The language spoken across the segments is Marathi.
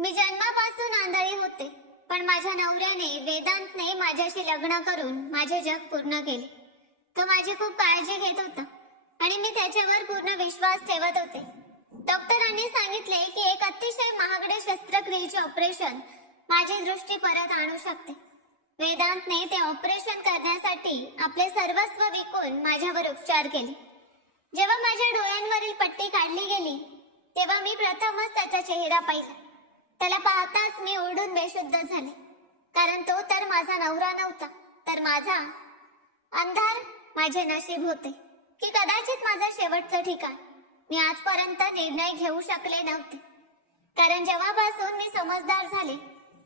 मी जन्मापासून आंधळी होते, पण माझ्या नवऱ्याने वेदांतने माझ्याशी लग्न करून माझे जग पूर्ण केले. तो माझी खूप काळजी घेत होता आणि मी त्याच्यावर पूर्ण विश्वास ठेवत होते. डॉक्टरांनी सांगितले की एक अतिशय महागडे शस्त्रक्रियेचे ऑपरेशन माझी दृष्टी परत आणू शकते. वेदांतने ते ऑपरेशन करण्यासाठी आपले सर्वस्व विकून माझ्यावर उपचार केले. जेव्हा माझ्या डोळ्यांवरील पट्टी काढली गेली तेव्हा मी प्रथमच त्याचा चेहरा पाहिला. त्याला पाहताच मी ओरडून बेशुद्ध झाले, कारण तो तर माझा नवरा नव्हता, तर माझा अंधार माझे नशीब होते की कदाचित माझा शेवटचं ठिकाण. मी आजपर्यंत निर्णय घेऊ शकले नव्हते, कारण जेव्हापासून मी समजदार झाले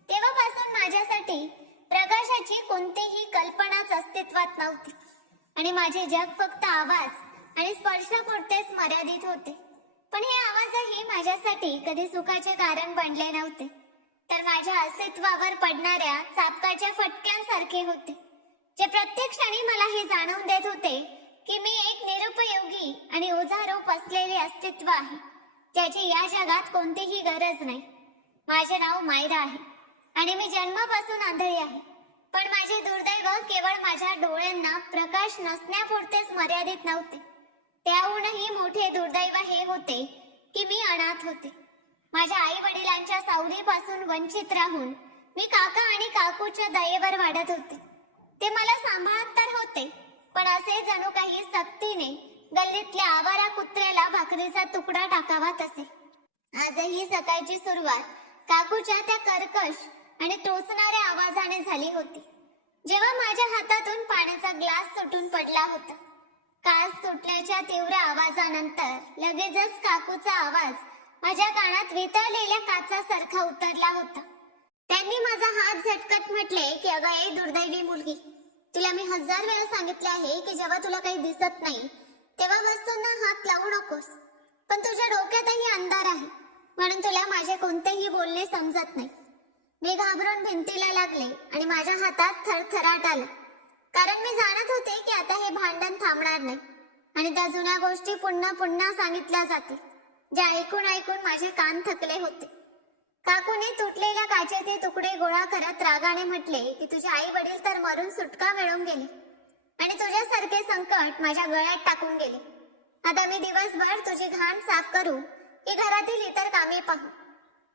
तेव्हापासून माझ्यासाठी प्रकाशाची कोणतीही कल्पनाच अस्तित्वात नव्हती आणि माझे जग फक्त आवाज आणि स्पर्शापुरतेच मर्यादित होते. पण हे आवाजही माझ्यासाठी कधी सुखाचे कारण बनले नव्हते, तर माझ्या अस्तित्वावर पडणाऱ्या चाबकाच्या फटक्यांसारखे होते, जे प्रत्येक क्षणी मला हे जाणवून देत होते की मी एक निरुपयोगी आणि ओझारूप असलेले अस्तित्व आहे, ज्याची या जगात कोणतीही गरज नाही. माझे नाव मायरा आहे आणि मी जन्मापासून आंधळी आहे, पण माझे दुर्दैव केवळ माझ्या डोळ्यांना प्रकाश नसण्यापुरतेच मर्यादित नव्हते. त्याहूनही मोठे दुर्दैव हे होते की मी अनाथ होते. माझ्या आई वडिलांच्या सावलीपासून वंचित राहून मी काका आणि काकूच्या दयेवर वाढत होते. ते मला सांभाळत तर होते, पण असे जणू काही सक्तीने गल्लीतल्या आवारा कुत्र्याला भाकरीचा तुकडा टाकावा तसे. आजही सकाळची सुरुवात काकूच्या त्या कर्कश आणि टोचणाऱ्या आवाजाने झाली होती, जेव्हा माझ्या हातातून पाण्याचा ग्लास सुटून पडला होता. काच तुटल्याच्या तीव्र आवाजानंतर लगेचच काकूचा आवाज माझ्या कानात वितळलेल्या काचासारखा उतरला होता. त्यांनी माझा हात झटकत म्हटले की अगं ए दुर्दैवी मुलगी, तुला मी 1000 वेळा सांगितले आहे की जेव्हा तुला काही दिसत नाही तेव्हा वस्तूंना हात लावू नकोस, पण तुझ्या डोक्यातही अंधार आहे म्हणून तुला माझे कोणतेही बोलणे समजत नाही. मी घाबरून भिंतीला लागले आणि माझ्या हातात थरथराट आला, कारण मी जाणत होते की आता हे भांडण थांबणार नाही आणि त्या जुन्या गोष्टी पुन्हा पुन्हा सांगितल्या जातील, ज्या ऐकून ऐकून माझे कान थकले होते. काकूने तुटलेल्या काचेचे तुकडे गोळा करत रागाने म्हटले की तुझे आई वडील तर मरून सुटका मिळवून गेले आणि तुझ्यासारखे संकट माझ्या गळ्यात टाकून गेले. आता मी दिवसभर तुझी घाण साफ करू की घरातील इतर कामे पाहू?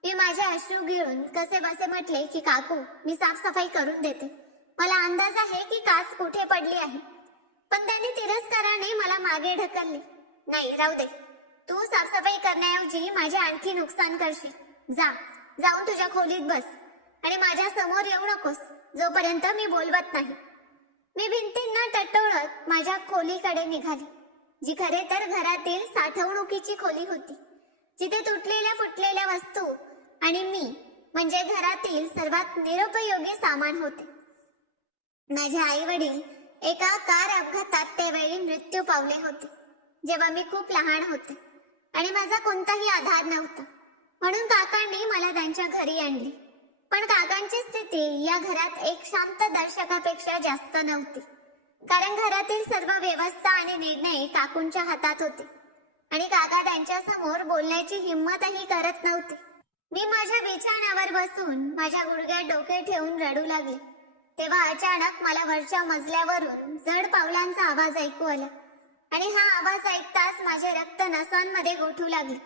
मी माझे अश्रू गिळून कसे बसे म्हटले की काकू, मी साफसफाई करून देते. मला अंदाज आहे की काच कुठे पडली आहे. पण त्यांनी तिरस्काराने मला मागे ढकलले. नाही, राहू दे, तू साफसफाई करण्याऐवजी माझे आणखी नुकसान करशील. जाऊन तुझ्या खोलीत बस आणि माझ्या समोर येऊ नकोस जोपर्यंत मी बोलवत नाही. मी भिंतींना टटोळत माझ्या खोलीकडे निघाले, जी खरे तर घरातील साठवणुकीची खोली होती, जिथे तुटलेल्या फुटलेल्या वस्तू आणि मी म्हणजे घरातील सर्वात निरुपयोगी सामान होते. माझे आई वडील एका कार अपघातात त्यावेळी मृत्यू पावले होते, जेव्हा मी खूप लहान होते आणि माझा कोणताही आधार नव्हता. म्हणून काकांनी मला त्यांच्या घरी आणले. पण काकांची स्थिती या घरात एक शांत दर्शकापेक्षा जास्त नव्हती, कारण घरातील सर्व व्यवस्था आणि निर्णय काकूंच्या हातात होते आणि काका त्यांच्या समोर बोलण्याची हिंमतही करत नव्हते. मी माझ्या बिछाण्यावर बसून माझ्या गुडघ्यात डोके ठेवून रडू लागले. तेव्हा अचानक मला वरच्या मजल्यावरून जड पावलांचा आवाज ऐकू आला आणि हा आवाज ऐकताच माझे रक्त नसांमध्ये गोठू लागले,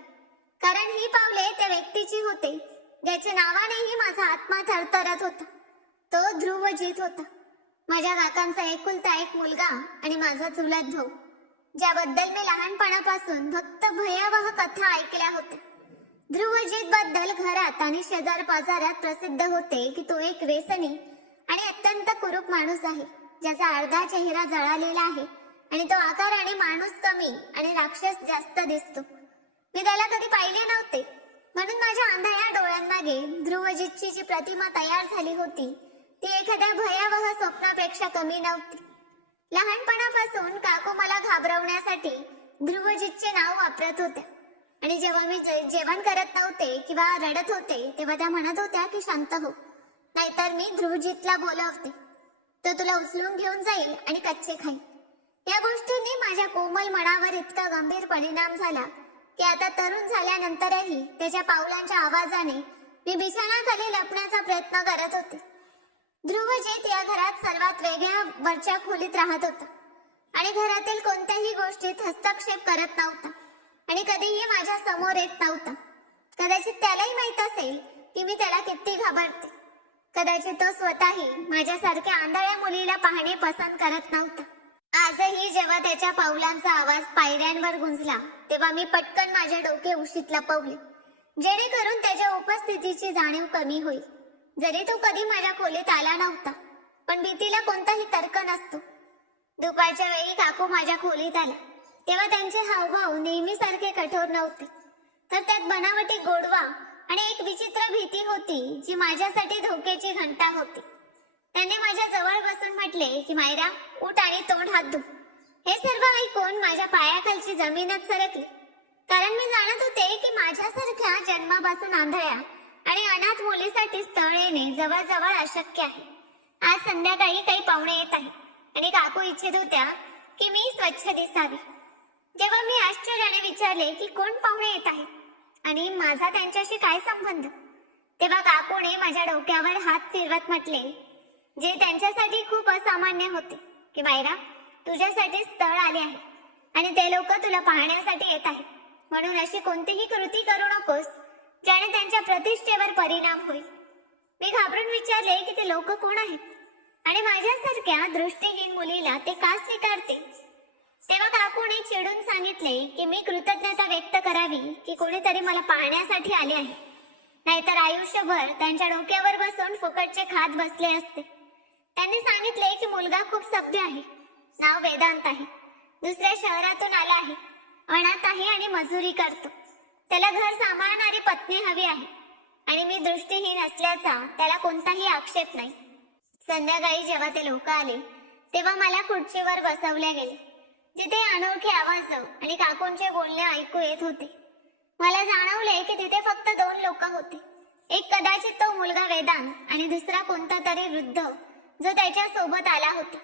कारण ही पावले त्या व्यक्तीची होते ज्याच्या नावानेही माझा आत्मा थरथरत होता. तो ध्रुवजीत होता, माझ्या काकांचा एकुलता एक मुलगा आणि माझा चुलत भाऊ, ज्याबद्दल मी लहानपणापासून फक्त भयावह कथा ऐकल्या होत्या. ध्रुवजीत बद्दल घरात आणि शेजार पाजारात प्रसिद्ध होते की तो एक व्यसनी आणि अत्यंत कुरूप माणूस आहे, ज्याचा अर्धा चेहरा जळालेला आहे आणि तो आकाराने माणूस कमी आणि राक्षस जास्त दिसतो. मी त्याला कधी पाहिले नव्हते, म्हणून माझ्या आंधळ्या डोळ्यांमागे ध्रुवजीतची जी प्रतिमा तयार झाली होती ती एखाद्या भयावह स्वप्नापेक्षा कमी नव्हती. लहानपणापासून काकू मला घाबरवण्यासाठी ध्रुवजीतचे नाव वापरत होत्या आणि जेव्हा मी जेवण करत नव्हते किंवा रडत होते तेव्हा त्या म्हणत होत्या की शांत हो, नाहीतर मी ध्रुवजीतला बोलवते, तो तुला उचलून घेऊन जाईल आणि कच्चे खाईल. या गोष्टींनी माझ्या कोमल मनावर इतका गंभीर परिणाम झाला की आता तरुण झाल्यानंतरही त्याच्या पावलांच्या आवाजाने मी बिछाण्याखाली लपण्याचा प्रयत्न करत होते. ध्रुवजीत या घरात सर्वात वेगळ्या वरच्या खोलीत राहत होता आणि घरातील कोणत्याही गोष्टीत हस्तक्षेप करत नव्हता आणि कधीही माझ्या समोर येत नव्हता. कदाचित त्यालाही माहित असेल की मी त्याला किती घाबरते. कदाचित तो स्वतःही माझ्यासारख्या आंधळ्या मुलीला पाहणे पसंत करत नव्हता. आजही जेव्हा त्याच्या पावलांचा आवाज पायऱ्यांवर गुंजला तेव्हा मी पटकन माझे डोके उशीत लपवले, जेणेकरून त्याच्या उपस्थितीची जाणीव कमी होईल. जरी तो कधी माझ्या खोलीत आला नव्हता, पण भीतीला कोणताही तर्क नसतो. दुपारच्या वेळी काकू माझ्या खोलीत आल्या तेव्हा त्यांचे हावभाव नेहमीसारखे कठोर नव्हते, तर त्यात बनावटी गोडवा आणि एक विचित्र भीती होती जी माझ्यासाठी धोक्याची घंटा होती. त्यांनी माझ्या जवळ बसून म्हटले की मायरा, उठ आणि तोंड हात धु. हे सर्व ऐकून माझ्या पायाखालची जमीनच सरकली, कारण मी जाणत होते की माझ्यासारख्या जन्मापासून आंधळ्या आणि अनाथ मुलीसाठी स्थळ येणे जवळजवळ अशक्य आहे. आज संध्याकाळी काही पाहुणे येत आहे आणि काकू इच्छित होत्या की मी स्वच्छ दिसावे. जेव्हा मी आश्चर्याने विचारले की कोण पाहुणे येत आहेत आणि माझा त्यांच्याशी काय संबंध, तेव्हा काकूने माझ्या डोक्यावर हात फिरवत म्हटले, जे त्यांच्यासाठी खूप असामान्य होते, की मायरा, तुझ्यासाठी स्थळ आले आहे आणि ते लोक तुला पाहण्यासाठी येत आहेत. म्हणून अशी कोणतीही कृती करू नकोस ज्याने त्यांच्या प्रतिष्ठेवर परिणाम होईल. मी घाबरून विचारले की ते लोक कोण आहेत आणि माझ्यासारख्या दृष्टीहीन मुलीला ते का स्वीकारते. तेव्हा काकूने चिडून सांगितले की मी कृतज्ञता व्यक्त करावी की कोणीतरी मला पाहण्यासाठी आले आहे, नाहीतर आयुष्यभर त्यांच्या डोक्यावर बसून फुकटचे खात बसले असते. त्यांनी सांगितले की मुलगा खूप सभ्य आहे, नाव वेदांत आहे, दुसऱ्या शहरातून आला आहे, अनाथ आहे आणि मजुरी करतो. त्याला घर सांभाळणारी पत्नी हवी आहे आणि मी दृष्टीहीन असल्याचा त्याला कोणताही आक्षेप नाही. संध्याकाळी जेव्हा ते लोक आले तेव्हा मला खुर्चीवर बसवले गेले, जिथे अनोळखी आवाज आणि काकूंचे बोलणे ऐकू येत होते. मला जाणवले की तिथे फक्त 2 लोक होते. एक कदाचित तो मुलगा वेदांत आणि दुसरा कोणता तरी वृद्ध जो त्याच्या सोबत आला होता.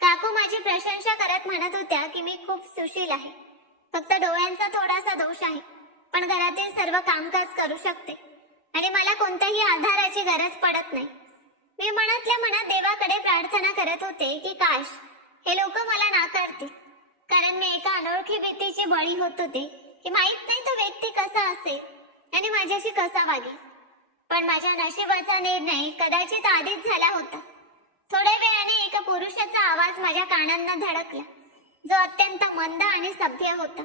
काकू माझी प्रशंसा करत म्हणत होत्या की मी खूप सुशील आहे, फक्त डोळ्यांचा थोडासा दोष आहे, पण घरातील सर्व कामकाज करू शकते आणि मला कोणत्याही आधाराची गरज पडत नाही. मी मनातल्या मनात देवाकडे प्रार्थना करत होते की काश हे लोक मला नाकारतील, कारण मी एका अनोळखी भीतीची बळी होत होते की माहित नाही तो व्यक्ती कसा असेल आणि माझ्याशी कसा वागेल. पण माझ्या नशिबाचा निर्णय कदाचित आधीच झाला होता. थोड्या वेळाने एका पुरुषाचा आवाज माझ्या कानांना धडकला, जो अत्यंत मंद आणि सभ्य होता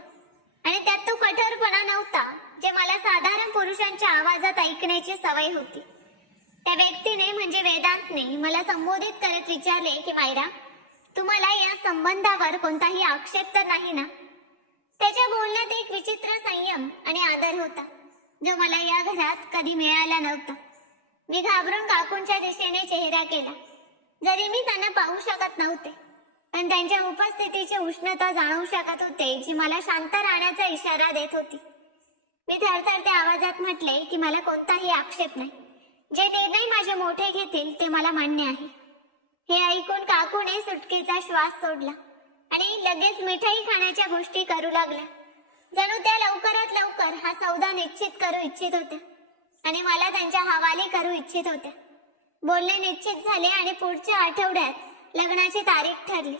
आणि त्यात तो कठोरपणा नव्हता जे मला साधारण पुरुषांच्या आवाजात ऐकण्याची सवय होती. त्या व्यक्तीने म्हणजे वेदांतने मला संबोधित करत विचारले की मायरा, तुम्हाला या संबंधावर कोणताही आक्षेप तर नाही ना. त्याच्या बोलण्यात एक विचित्र संयम आणि आदर होता जो मला या घरात कधी मिळाला नव्हता. मी घाबरून काकूंच्या दिशेने चेहरा केला. जरी मी त्यांना पाहू शकत नव्हते, पण त्यांच्या उपस्थितीची उष्णता जाणवू शकत होते जी मला शांत राहण्याचा इशारा देत होती. मी थरथरत्या आवाजात म्हटले की मला कोणताही आक्षेप नाही. जे निर्णय माझे मोठे घेतील ते मला मान्य आहे. हे ऐकून काकूने सुटकेचा श्वास सोडला आणि लगेच मिठाई खाण्याच्या गोष्टी करू लागल्या. जणू त्या लवकरात लवकर हा सौदा निश्चित करू इच्छित होत्या आणि मला त्यांच्या हवाले करू इच्छित होत्या. बोलणे निश्चित झाले आणि पुढच्या आठवड्यात लग्नाची तारीख ठरली.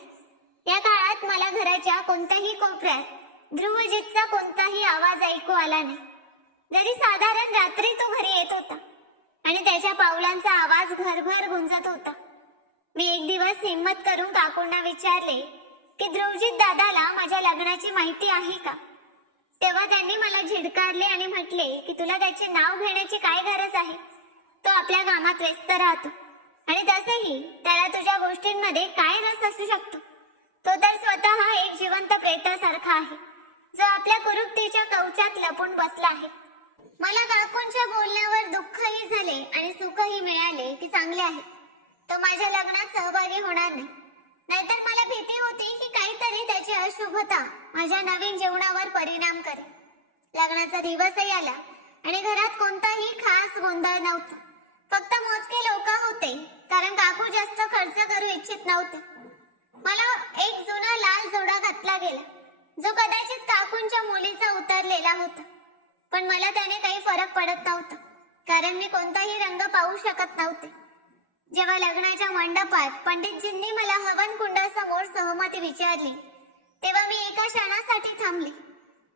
या काळात मला घराच्या कोणत्याही कोपऱ्यात ध्रुवजीतचा कोणताही आवाज ऐकू आला नाही. जरी साधारण रात्री तो घरी येत होता आणि त्याच्या पावलांचा आवाज घरभर गुंजत होता. मी एक दिवस हिम्मत करून काकूंना विचारले की ध्रुवजीत दादाला माझ्या लग्नाची माहिती आहे का. तेव्हा त्यांनी मला झिडकारले आणि म्हटले की तुला त्याचे नाव घेण्याची काय गरज आहे, तो आपल्या कामात व्यस्त राहतो आणि तसंही त्याला तुझ्या गोष्टींमध्ये काय रस असू शकतो. तो तर स्वतः एक जिवंत प्रेतासारखा आहे जो आपल्या कुरूपतेच्या कवचात लपून बसला आहे. मला काकूंच्या बोलण्यावर दुःखही झाले आणि सुखही मिळाले की चांगले आहे, तो माझ्या लग्नात सहभागी होणार नाही. नाहीतर मला भीती होती की काहीतरी त्याची अशुभता माझ्या नवीन जीवनावर परिणाम करेल. लग्नाचा दिवसही आला आणि घरात कोणताही खास गोंधळ नव्हता. फक्त मोजके लोक होते, कारण काकू जास्त खर्च करू इच्छित नव्हते. मला एक जुना लाल जोडा घातला गेला जो कदाचित काकूंच्या मुलीचा उतरलेला होता, पण मला त्याने काही फरक पडत नव्हता. कारण मी कोणताही रंग पाहू शकत नव्हते. जेव्हा लग्नाच्या मंडपात पंडितजींनी मला हवन कुंडासमोर सहमती विचारली, तेव्हा मी एका क्षणासाठी थांबले,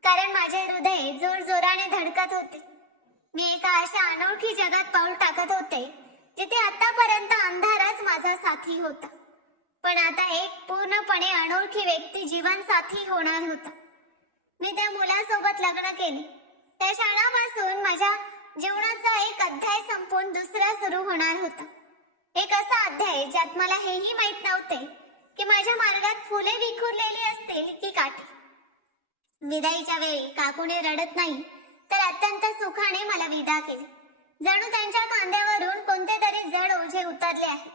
कारण माझे हृदय जोरजोराने धडकत होते. मी एका अशा अनोळखी जगात पाऊल टाकत होते जिथे आतापर्यंत अंधारच माझा साथी होता, पण आता एक पूर्णपणे अनोळखी व्यक्ती जीवनसाथी होणार होता. मी त्या मुलासोबत लग्न केले. त्या क्षणापासून माझ्या जीवनाचा एक अध्याय संपून दुसरा सुरू होणार होता. एक असा अध्याय ज्यात मला हेही माहित नव्हते की माझ्या मार्गात फुले विखुरलेली असतील की काटे. विदाईच्या वेळी काकूने रडत नाही तर अत्यंत सुखाने मला विदा केले. जणू त्यांच्या खांद्यावरून कोणते तरी जड ओझे उतरले आहे.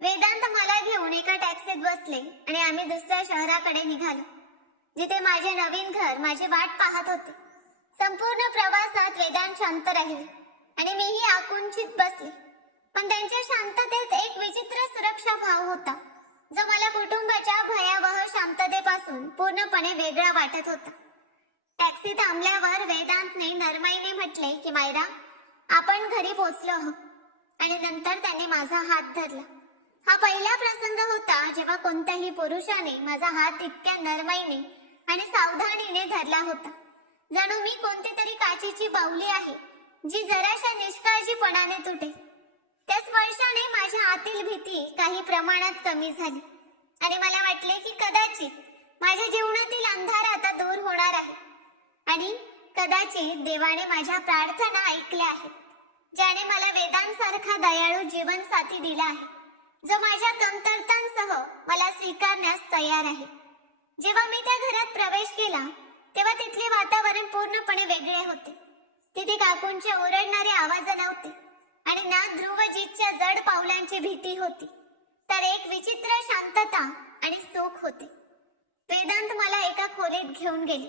वेदांत मला घेऊन एका टॅक्सीत बसले आणि आम्ही दुसऱ्या शहराकडे निघालो, जिथे माझे नवीन घर माझी वाट पाहत होते. संपूर्ण प्रवासात वेदांत शांत राहिले आणि मीही आकुंचित बसले, पण त्यांच्या शांततेत एक विचित्र सुरक्षा भाव होता, जो मला कुटुंबाच्या भयावह शांततेपासून पूर्णपणे वेगळा वाटत होता. टॅक्सी थांबल्यावर वेदांतने नरमाईने म्हटले की मायरा, आपण घरी पोहोचलो आहोत. आणि नंतर त्यांनी माझा हात धरला. हा पहिला प्रसंग होता जेव्हा कोणत्याही पुरुषाने माझा हात इतक्या नरमाईने आणि सावधानीने धरला होता, जणू मी कोणती तरी काचेची बाहुली आहे जी जराशा निष्काळजीपणाने तुटेल. त्या स्पर्शाने माझ्या आतील भीती काही प्रमाणात कमी झाली आणि मला वाटले की कदाचित माझ्या जीवनातील अंधार आता दूर होणार आहे आणि कदाचित देवाने माझ्या प्रार्थना ऐकल्या आहेत, ज्याने मला वेदांसारखा दयाळू जीवनसाथी दिला आहे, जो माझ्या कमतरतांसह मला स्वीकारण्यास तयार आहे. जेव्हा मी त्या घरात प्रवेश केला तेव्हा तिथले वातावरण पूर्णपणे वेगळे होते. तिथे काकूंचे ओरडणारे आवाज नव्हते आणि ना ध्रुवजीतच्या जड पावलांची भीती होती, तर एक विचित्र शांतता आणि सुख होते. वेदांत मला एका खोलीत घेऊन गेले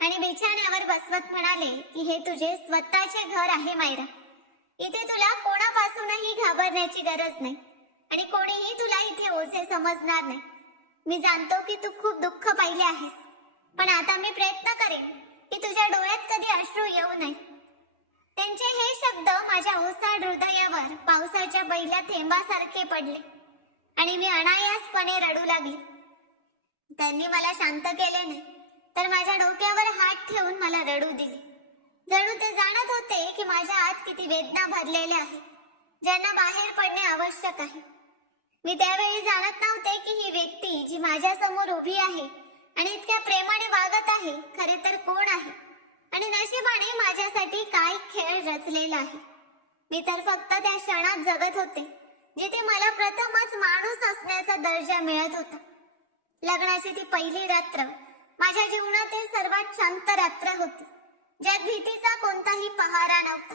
आणि बिछाण्यावर बसवत म्हणाले की हे तुझे स्वतःचे घर आहे मायरा. इथे तुला कोणापासूनही घाबरण्याची गरज नाही आणि कोणीही तुला इथे ओझे समजणार नाही. मी जाणतो की तू खूप दुःख पाहिले आहेस, पण आता मी प्रयत्न करेन की तुझ्या डोळ्यात कधी अश्रू येऊ नये. त्यांचे हे शब्द माझ्या ओसाड हृदयावर पावसाच्या पहिल्या थेंबासारखे पडले आणि मी अनायासपणे रडू लागले. त्यांनी मला शांत केले नाही, तर माझ्या डोक्यावर हात ठेवून मला रडू दिले. जणू ते जाणत होते की माझ्या आत किती वेदना भरलेल्या आहेत, ज्यांना बाहेर पडणे आवश्यक आहे. मी त्यावेळी जाणत नव्हते की ही व्यक्ती जी माझ्या समोर उभी आहे आणि इतक्या प्रेमाने वागत आहे, खरे तर कोण आहे आणि नशिबाने माझ्यासाठी काय खेळ रचलेला आहे. मी तर फक्त त्या क्षणात जगत होते जिथे मला प्रथमच माणूस असण्याचा दर्जा मिळत होता. लग्नाची ती पहिली रात्र माझ्या जीवनातील सर्वात शांत रात्र होती, ज्यात भीतीचा कोणताही पहारा नव्हता.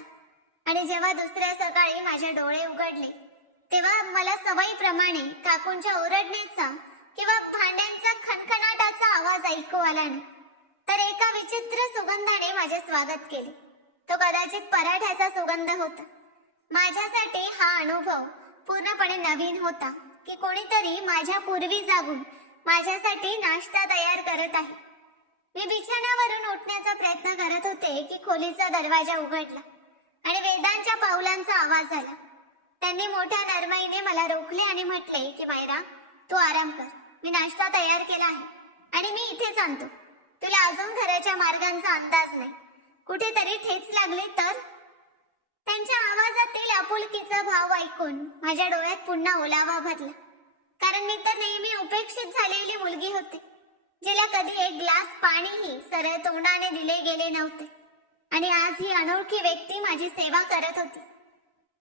आणि जेव्हा दुसऱ्या सकाळी माझे डोळे उघडले तेव्हा मला सवयीप्रमाणे काकूंच्या ओरडण्याचा किंवा भांड्यांचा खणखणाटाचा आवाज ऐकू आला नाही, तर एका विचित्र सुगंधाने माझे स्वागत केले. तो कदाचित पराठ्याचा सुगंध होता. माझ्यासाठी हा अनुभव पूर्णपणे नवीन होता की कोणीतरी माझ्या पूर्वी जागून माझ्यासाठी नाश्ता तयार करत आहे. मी बिछाण्यावरून उठण्याचा प्रयत्न करत होते की खोलीचा दरवाजा उघडला आणि वेदांच्या पावलांचा आवाज आला. त्यांनी मोठ्या नरमाईने मला रोखले आणि म्हटले की मायरा, तू आराम कर, मी नाश्ता तयार केला आहे आणि मी इथेच आणतो. तुला अजून घराच्या मार्गांचा अंदाज नाही, कुठेतरी ठेच लागले तर. त्यांच्या आवाजातील आपुलकीचा भाव ऐकून माझ्या डोळ्यात पुन्हा ओलावा भरला, कारण मी तर नेहमी उपेक्षित झालेली मुलगी होते, जिला कधी एक ग्लास पाणीही सरळ तोंडाने दिले गेले नव्हते. आणि आज ही अनोळखी व्यक्ती माझी सेवा करत होती.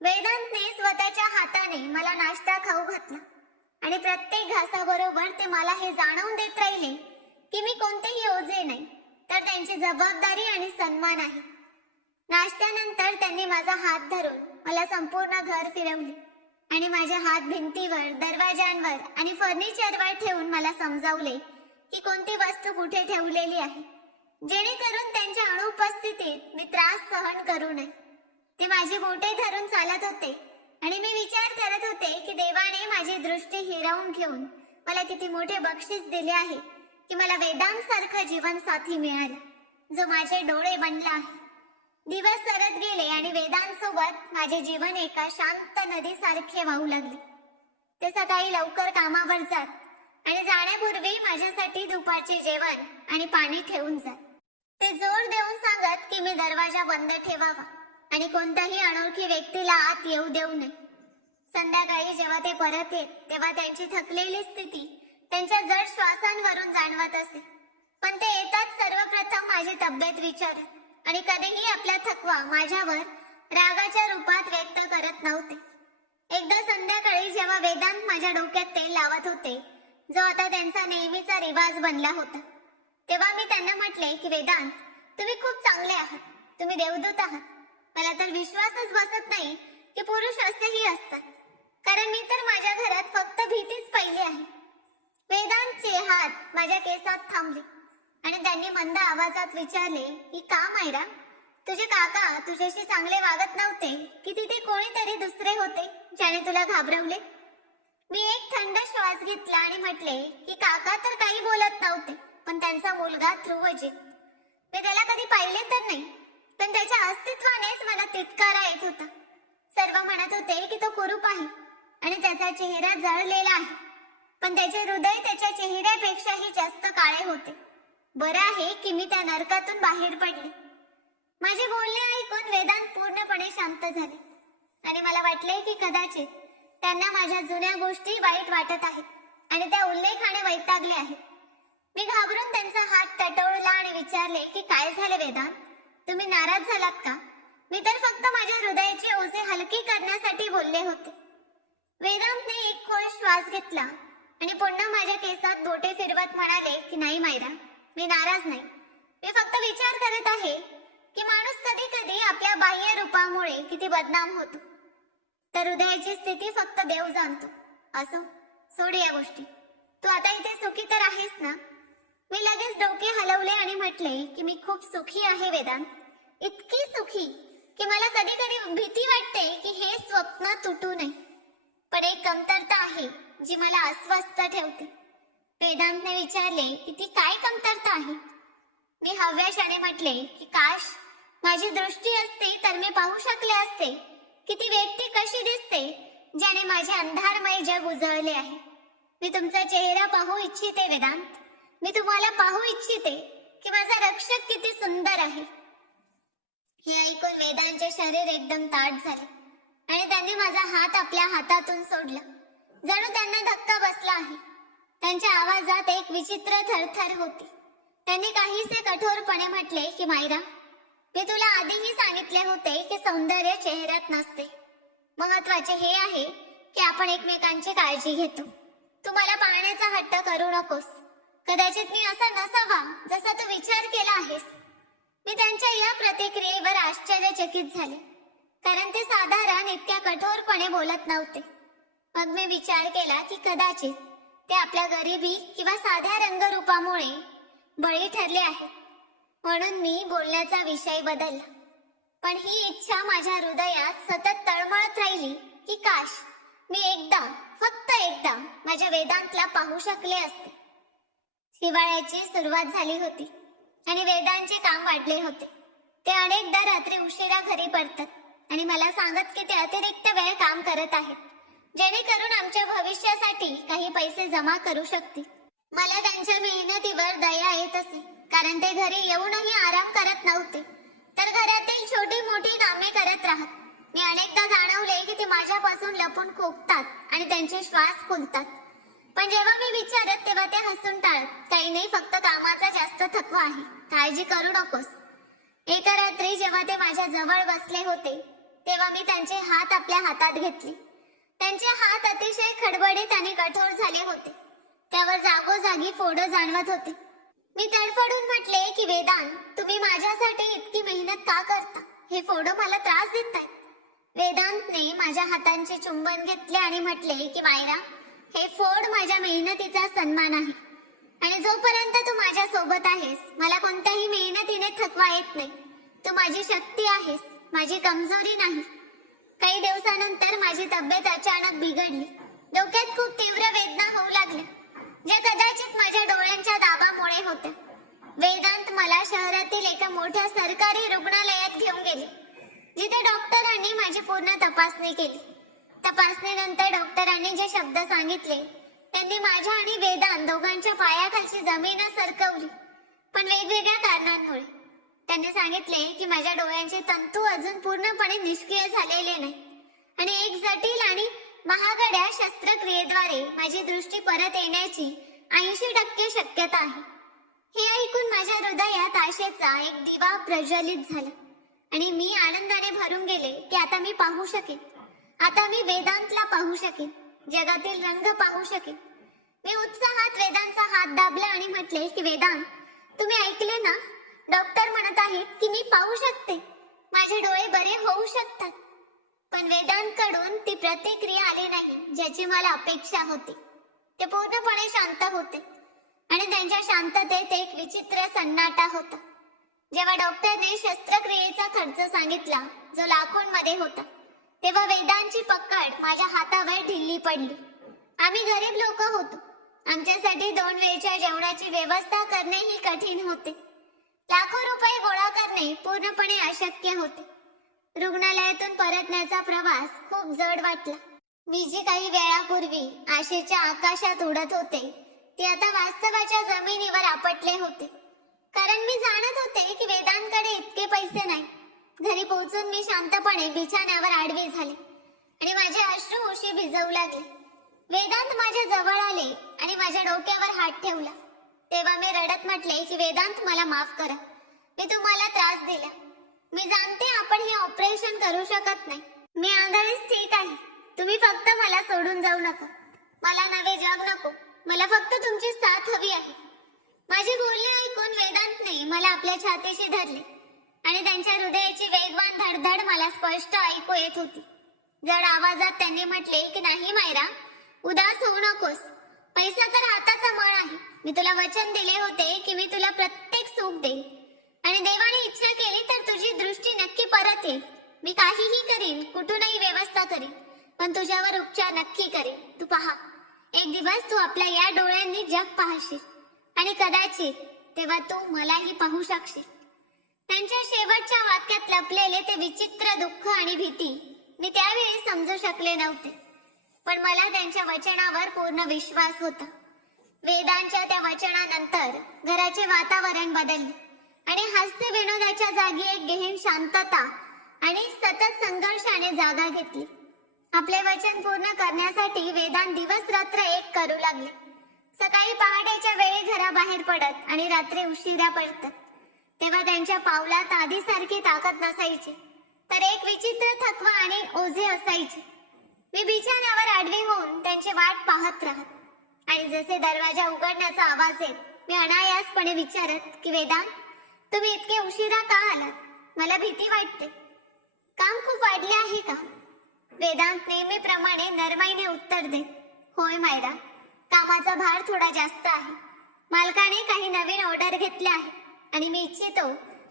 वेदांतने स्वतःच्या हाताने मला नाश्ता खाऊ घातला आणि प्रत्येक घासाबरोबर ते मला हे जाणवून देत राहिले की मी कोणतेही ओझे नाही, तर त्यांची जबाबदारी आणि सन्मान आहे. नाश्त्यानंतर त्यांनी माझा हात धरून मला संपूर्ण घर फिरवले आणि माझे हात भिंतीवर, दरवाजांवर आणि फर्निचरवर ठेवून मला समजावले की कोणती वस्तू कुठे ठेवलेली आहे, जेणेकरून त्यांच्या अनुपस्थितीत मी त्रास सहन करू नये. ते माझी बोटे धरून चालत होते आणि मी विचार करत होते की देवाने माझी दृष्टी हिरावून घेऊन मला किती मोठे बक्षीस दिले आहे की मला वेदांत सारखा जीवनसाथी मिळाला, जो माझे डोळे बनला आहे. दिवस सरत गेले आणि वेदांसोबत माझे जीवन एका शांत नदीसारखे वाहू लागले. ते सकाळी लवकर कामावर जात आणि जाण्यापूर्वी माझ्यासाठी दुपारचे जेवण आणि पाणी ठेवून जात. ते जोर देऊन सांगत की मी दरवाजा बंद ठेवावा आणि कोणत्याही अनोळखी व्यक्तीला आत येऊ देऊ नये. संध्याकाळी जेव्हा ते परत येत तेव्हा त्यांची थकलेली स्थिती त्यांच्या जड श्वासांवरून जाणवत असे. पण ते येतात सर्वप्रथम माझी तब्येत विचारत आणि कधीही आपला थकवा माझ्यावर रागाच्या रूपात व्यक्त करत नव्हते. एकदा संध्याकाळी जेव्हा वेदांत माझ्या डोक्यात तेल लावत होते, जो आता त्यांचा नेहमीचा रिवाज बनला होता, तेव्हा मी त्यांना म्हटले की वेदांत, तुम्ही खूप चांगले आहात, तुम्ही देवदूत आहात. मला तर विश्वासच बसत नाही की पुरुष असेही असतात, कारण मी तर माझ्या घरात फक्त भीतीच पाहिली आहे. वेदांतचे हात माझ्या केसात थांबले आणि त्यांनी मंद आवाजात विचारले की का मायरा, तुझे काका तुझ्याशी चांगले वागत नव्हते की तिथे कोणीतरी दुसरे होते ज्याने तुला घाबरवले? मी एक थंड श्वास घेतला आणि म्हटले की काका तर काही बोलत नव्हते, पण त्यांचा मुलगा ध्रुवजित, मी त्याला कधी पाहिले तर नाही, पण त्याच्या अस्तित्वानेच मला तिटकारा येत होता. सर्व म्हणत होते की तो कुरूप आहे आणि त्याचा चेहरा जळलेला आहे, पण त्याचे हृदय त्याच्या चेहऱ्यापेक्षाही जास्त काळे होते. बरं आहे की मी त्या नरकातून बाहेर पडले. माझे बोलणे ऐकून वेदांत पूर्णपणे शांत झाले आणि मला वाटले की कदाचित त्यांना माझ्या जुन्या गोष्टी वाईट वाटत आहेत आणि त्या उल्लेखाने वैतागले आहेत. मी घाबरून त्यांचा हात टटोळला आणि विचारले की काय झाले वेदांत, तुम्ही नाराज झालात का? मी तर फक्त माझ्या हृदयाचे ओझे हलके करण्यासाठी बोलले होते. वेदांतने एक खोल श्वास घेतला आणि पुन्हा माझ्या केसात बोटे फिरवत म्हणाले की नाही मायरा, मी नाराज नाही. मी फक्त विचार करत आहे की माणूस कधी कधी आपल्या बाह्य रूपामुळे किती बदनाम होतो, तर हृदयाची स्थिती फक्त देव जाणतो. असो, सोड या गोष्टी. तू आता इथे सुखी तर आहेस ना? मी लगेच डोके हलवले आणि म्हटले की मी खूप सुखी आहे वेदांत, इतकी सुखी की मला कधी कधी भीती वाटते की हे स्वप्न तुटू नये. पण एक कमतरता आहे जी मला अस्वस्थ ठेवते. वेदांतने विचारले की ती काय कमतरता आहे? मी हव्याशाने म्हटले की काश माझी दृष्टी असते तर मी पाहू शकले असते की ती व्यक्ती कशी दिसते ज्याने माझे अंधारमय जग उजळले आहे. मी तुमचा चेहरा पाहू इच्छिते वेदांत, मी तुम्हाला पाहू इच्छिते की माझा रक्षक किती सुंदर आहे. हे ऐकून वेदांचे शरीर एकदम ताठ झाले आणि त्यांनी माझा हात आपल्या हातातून सोडला, जणू त्यांना धक्का बसला आहे. त्यांच्या आवाजात एक विचित्र थरथर होती. त्यांनी काहीसे कठोरपणे म्हटले की मायरा, मी तुला आधीही सांगितले होते की सौंदर्य चेहऱ्यात नसते. महत्वाचे हे आहे की आपण एकमेकांची काळजी घेतो. तू मला पाहण्याचा हट्ट करू नकोस. कदाचित मी असा नसावा जसा तू विचार केला आहेस. मी त्यांच्या या प्रतिक्रियेवर आश्चर्यचकित झाले, कारण ते साधारण इतक्या कठोरपणे बोलत नव्हते. मग मी विचार केला की कदाचित ते आपल्या गरिबी किंवा साध्या रंगरूपामुळे बळी ठरले आहेत, म्हणून मी बोलण्याचा विषय बदलला. पण ही इच्छा माझ्या हृदयात सतत तळमळत राहिली की काश मी एकदा, फक्त एकदा माझ्या वेदांतला पाहू शकले असते. हिवाळ्याची सुरुवात झाली होती आणि वेदांचे काम वाढले होते. ते अनेकदा रात्री उशिरा घरी पडतात आणि मला सांगत की ते अतिरिक्त वेळ काम करत आहेत, जेणेकरून आमच्या भविष्यासाठी काही पैसे जमा करू शकतील. मला त्यांच्या मेहनतीवर दया येत असे, कारण ते घरी येऊनही आराम करत नव्हते, तर घरातील छोटी मोठी कामे करत राहत. मी अनेकदा जाणवले की ते माझ्यापासून लपून खोकतात आणि त्यांचे श्वास फुलतात. पण जेव्हा मी विचारत तेव्हा ते हसून टाळत, काही नाही, फक्त कामाचा जास्त थकवा आहे, काळजी करू नकोस. एका रात्री जेव्हा ते माझ्या जवळ बसले होते तेव्हा मी त्यांचे हात आपल्या हातात घेतले. त्यांचे हात अतिशय खडबडीत आणि कठोर झाले होते. त्यावर जागोजागी फोड जाणवत होते. मी तडफडून म्हटले की वेदांत, तुम्ही माझ्यासाठी इतकी मेहनत का करता? हे फोड मला त्रास देतायत. वेदांतने माझ्या हातांचे चुंबन घेतले आणि म्हटले की मायरा, हे फोड माझ्या मेहनतीचा सन्मान आहे आणि जोपर्यंत तू माझ्या सोबत आहेस मला कोणत्याही मेहनतीने थकवा येत नाही. तू माझी शक्ती आहेस, माझी कमजोरी नाही. काही दिवसानंतर माझी तब्येत अचानक बिघडली. डोक्यात खूप तीव्र वेदना होऊ लागल्या, ज्या कदाचित माझ्या डोळ्यांच्या दाबामुळे होत्या. वेदांत मला शहरातील एका मोठ्या सरकारी रुग्णालयात घेऊन गेले, जिथे डॉक्टरांनी माझी पूर्ण तपासणी केली. तपासणीनंतर डॉक्टरांनी जे शब्द सांगितले, त्यांनी माझ्या आणि वेदांत दोघांच्या पायाखालची जमीन सरकवली, पण वेगवेगळ्या कारणांमुळे. त्यांनी सांगितले की माझ्या डोळ्यांचे तंतू अजून पूर्णपणे निष्क्रिय झालेले नाही आणि एक जटिल आणि महागड्या शस्त्रक्रियेद्वारे माझी दृष्टी परत येण्याची 80% शक्यता आहे. हे ऐकून माझ्या हृदयात आशेचा एक दिवा प्रज्वलित झाला आणि मी आनंदाने भरून गेले की आता मी पाहू शकेन. आता मी वेदांतला पाहू शकेन, जगातील रंग पाहू शकेन. मी उत्साहात वेदांतचा हात दाबला आणि म्हटले की वेदांत, तुम्ही ऐकले ना? डॉक्टर म्हणत आहेत की मी पाहू शकते, माझे डोळे बरे होऊ शकतात. पण वेदांतकडून ती प्रतिक्रिया आली नाही ज्याची मला अपेक्षा होती. ते पूर्णपणे शांत होते आणि त्यांच्या शांततेत एक विचित्र सन्नाटा होता. जेव्हा डॉक्टरने शस्त्रक्रियेचा खर्च सांगितला, जो लाखोंमध्ये होता, तेव्हा वेदांची पकड माझ्या हातावर ढिल्ली पडली. आम्ही गरीब लोक होतो. आमच्यासाठी 2 वेळच्या जेवणाची व्यवस्था करणेही कठीण होते. लाखो रुपये गोळा करणे पूर्णपणे अशक्य होते. रुग्णालयातून परतण्याचा प्रवास खूप जड वाटला. मी जी काही वेळापूर्वी आशेच्या आकाशात उडत होते, ते आता वास्तवाच्या जमिनीवर आपटले होते. कारण मी जाणत होते की वेदांतकडे इतके पैसे नाही. घरी पोहोचून मी शांतपणे बिछाण्यावर आडवी झाले आणि माझे अश्रू उशी भिजवू लागले. वेदांत माझ्या जवळ आले आणि माझ्या डोक्यावर हात ठेवला. तेव्हा मी रडत म्हटले की वेदांत, मला माफ करा, मी तुम्हाला त्रास दिला. मी जाणते आपण हे ऑपरेशन करू शकत नाही. मी आंधळीच ठीक आहे. तुम्ही फक्त मला सोडून जाऊ नका. मला नवे जग नको. मला फक्त तुमची साथ हवी आहे. माझे बोलणे ऐकून वेदांतने मला आपल्या छातीशी धरले आणि त्यांच्या हृदयाची वेगवान धडधड मला स्पष्ट ऐकू येत होती. जड आवाजात त्यांनी म्हटले की नाही मायरा, उदास होऊ नकोस. पैसा तर हाताचा मळ आहे. मी तुला वचन दिले होते की मी तुला प्रत्येक सुख देईन आणि देवाने इच्छा केली तर तुझी दृष्टी नक्की परत येईल. मी काहीही करीन, कुठूनही व्यवस्था करीन, पण तुझ्यावर उपचार नक्की करेन. तू पहा, एक दिवस तू आपल्या या डोळ्यांनी जग पाहशील आणि कदाचित तेव्हा तू मलाही पाहू शकशील. त्यांच्या शेवटच्या वाक्यात लपलेले ते विचित्र दुःख आणि भीती मी त्यावेळी समजू शकले नव्हते, पण मला त्यांच्या वचनावर पूर्ण विश्वास होता. वेदांच्या त्या वचनानंतर घराचे वातावरण बदलले आणि हास्य विनोदाच्या जागी एक गहन शांतता आणि सतत संघर्षाने जागा घेतली. आपले वचन पूर्ण करण्यासाठी वेदांत दिवस रात्र एक करू लागले. सकाळी पहाटेच्या वेळी घराबाहेर पडत आणि रात्री उशिरा पडतात. तेव्हा त्यांच्या पावलात आधीसारखी ताकद नसायची, तर एक विचित्र थकवा आणि ओझे असायचे. मी बिछाण्यावर आडवी होऊन त्यांची वाट पाहत राहत आणि जसे दरवाजा उघडण्याचा आवाज येत, मी अनायासपणे विचारत की वेदांत, तुम्ही इतके उशिरा का आलात? मला भीती वाटते. काम खूप वाढले आहे का? वेदांत नेहमीप्रमाणे नरमाईने उत्तर देत, होय मायरा, कामाचा भार थोडा जास्त आहे. मालकाने काही नवीन ऑर्डर घेतले आहे आणि मी इच्छितो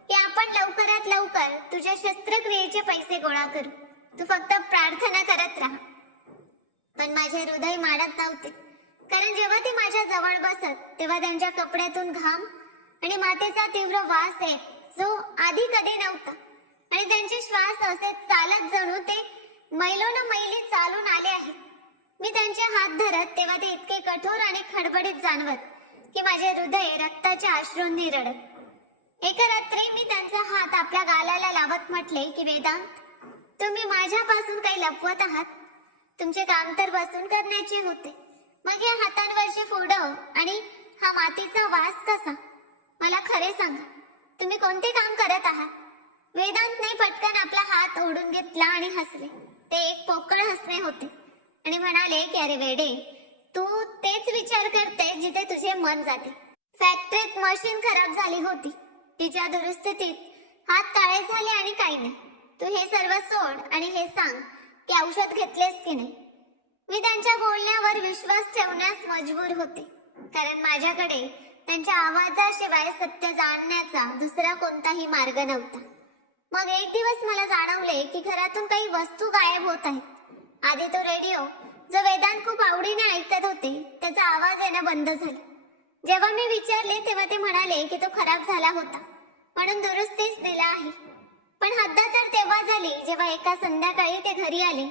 की आपण लवकरात लवकर तुझ्या शस्त्रक्रियेचे पैसे गोळा करू. तू फक्त प्रार्थना करत राहा. पण माझे हृदय माडत नव्हते, कारण जेव्हा ते माझ्या जवळ बसत तेव्हा त्यांच्या कपड्यातून घाम आणि मातेचा तीव्र वास येत, जो आधी कधी नव्हता. आणि त्यांचे श्वास असे चालत जणू ते मैली चालून आले आहेत. मी त्यांचे हात धरत तेव्हा ते इतके कठोर आणि खडबडीत जाणवत की माझे हृदय रक्ताच्या अश्रूंनी रडत. एका रात्री मी त्यांचा हात आपल्या गालाला लावत म्हटले की वेदांत, तुम्ही माझ्यापासून काही लपवत आहात. तुमचे काम तर बसून करण्याचे होते. मग या हातांवरची फोडं आणि हा मातीचा वास कसा? मला खरे सांगा, तुम्ही कोणते काम करत आहात? वेदांतने पटकन आपला हात ओढून घेतला आणि हसले. ते एक पोकळ हसणे होते आणि म्हणाले की अरे वेडे, तू तेच विचार करते जिथे तुझे मन जाते. फॅक्टरीत मशीन खराब झाली होती. तिच्या दुरुस्तीत हात काळे झाले आणि काही नाही. तू हे सर्व सोड आणि हे सांग की औषध घेतलेस की नाही. मी त्यांच्या बोलण्यावर विश्वास ठेवण्यास मजबूर होते, कारण माझ्याकडे त्यांच्या आवाजाशिवाय सत्य जाणण्याचा दुसरा कोणताही मार्ग नव्हता. मग एक दिवस मला जाणवले की घरातून काही वस्तू गायब होत आहेत. आधी तो रेडिओ, जो वेदांत खूप आवडीने ऐकत होते, त्याचा आवाज येणं बंद झाला. जेव्हा मी विचारले तेव्हा ते म्हणाले की तो खराब झाला होता म्हणून दुरुस्तीस दिला आहे. पण हद्द तर तेव्हा झाली जेव्हा एका संध्याकाळी ते घरी आले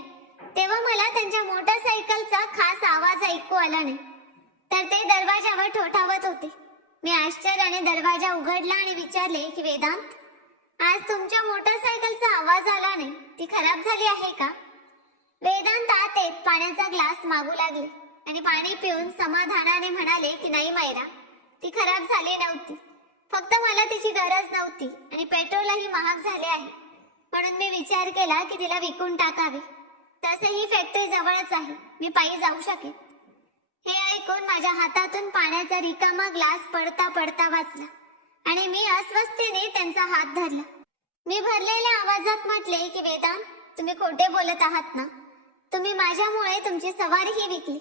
तेव्हा मला त्यांच्या मोटरसायकलचा खास आवाज ऐकू आला नाही, तर ते दरवाजावर ठोठावत होते. मी आश्चर्याने दरवाजा उघडला आणि विचारले की वेदांत, आज तुमच्या मोटरसायकलचा आवाज आला नाही, ती खराब झाली आहे का? वेदांत आत येत पाण्याचा ग्लास मागू लागले आणि पाणी पिऊन समाधानाने म्हणाले की नाही मायरा, ती खराब झाली नव्हती. फक्त मला तिची गरज नव्हती आणि पेट्रोलही महाग झाले आहे, म्हणून मी विचार केला की तिला विकून टाकावे. तसंही फॅक्टरी जवळच आहे, मी पायी जाऊ शकेन. हे ऐकून माझ्या हातातून पाण्याचा रिकामा ग्लास पडता पडता वाचला आणि मी अस्वस्थतेने त्यांचा हात धरला. मी भरलेल्या आवाजात म्हटले की वेदांत, तुम्ही खोटे बोलत आहात ना? तुम्ही माझ्यामुळे तुमची सवारीही विकली.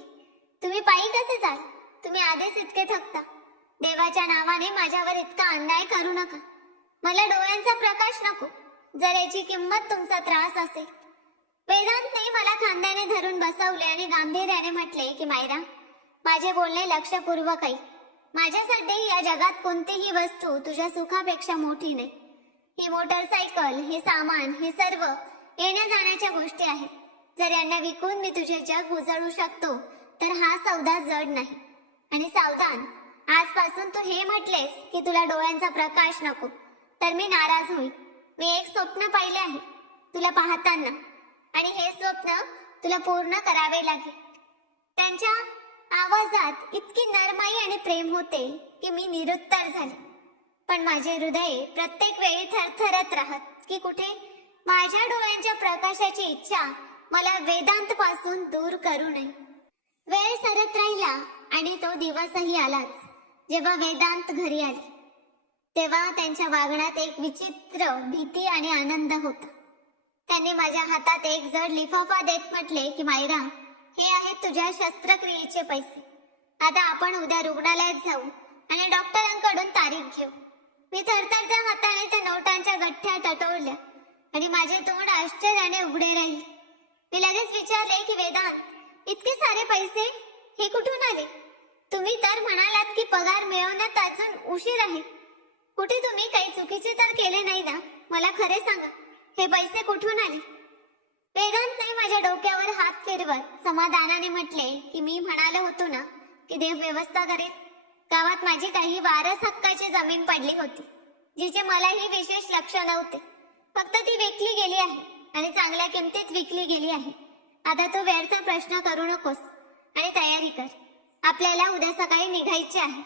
तुम्ही पायी कसे जाल? तुम्ही आधीच इतके थकता. देवाच्या नावाने माझ्यावर इतका अन्याय करू नका. मला डोळ्यांचा प्रकाश नको, जर याची किंमत तुमचा त्रास असेल. वेदांतने मला खांद्याने धरून बसवले आणि गांभीर्याने म्हटले की मायरा, माझे बोलणे लक्षपूर्वक ऐक. माझ्यासाठी या जगात कोणतीही वस्तू तुझ्या सुखापेक्षा मोठी नाही. ही मोटरसायकल, हे सामान, हे सर्व येण्या जाण्याच्या गोष्टी आहेत. जर यांना विकून मी तुझे जग उजळू शकतो तर हा सौदा जड नाही. आणि सावधान, आजपासून तू हे म्हटलेस की तुला डोळ्यांचा प्रकाश नको तर मी नाराज होईल. मी एक स्वप्न पाहिले आहे तुला पाहताना आणि हे स्वप्न तुला पूर्ण करावे लागेल. त्यांच्या आवाजात इतकी नरमाई आणि प्रेम होते की मी निरुत्तर झाले. पण माझे हृदय प्रत्येक वेळी थरथरत राहत की कुठे माझ्या डोळ्यांच्या प्रकाशाची इच्छा मला वेदांत पासून दूर करू नये. वेळ सरत राहिला आणि तो दिवसही आलाच. जेव्हा वेदांत घरी आले तेव्हा त्यांच्या वागण्यात एक विचित्र भीती आणि आनंद होता. त्यांनी माझ्या हातात एक जड लिफाफा देत म्हटले की मायरा, हे आहेत तुझ्या शस्त्रक्रियेचे पैसे. आता आपण उद्या रुग्णालयात जाऊ आणि डॉक्टरांकडून तारीख घेऊ. मी थरथरत्या हाताने त्या नोटांच्या गठ्ठ्या टटोळल्या आणि माझे तोंड आश्चर्याने उघडे राहिले. मी लगेच विचारले की वेदांत, इतके सारे पैसे हे कुठून आले? तुम्ही तर म्हणालात की पगार मिळवण्यात अजून उशीर आहे. कुठे तुम्ही काही चुकीचे तर केले नाही ना? मला खरे सांगा, हे पैसे कुठून आले? वेदांतने माझ्या डोक्यावर हात फिरवत समाधानाने म्हटले की मी म्हणालो होतो ना की देव व्यवस्था करेल. गावात माझी काही वारस हक्काची जमीन पडली होती जिचे मलाही विशेष लक्ष नव्हते. फक्त ती विकली गेली आहे आणि चांगल्या किमतीत विकली गेली आहे. आता तू व्यर्थ प्रश्न करू नकोस आणि तयारी कर. आपल्याला उद्या सकाळी निघायचे आहे.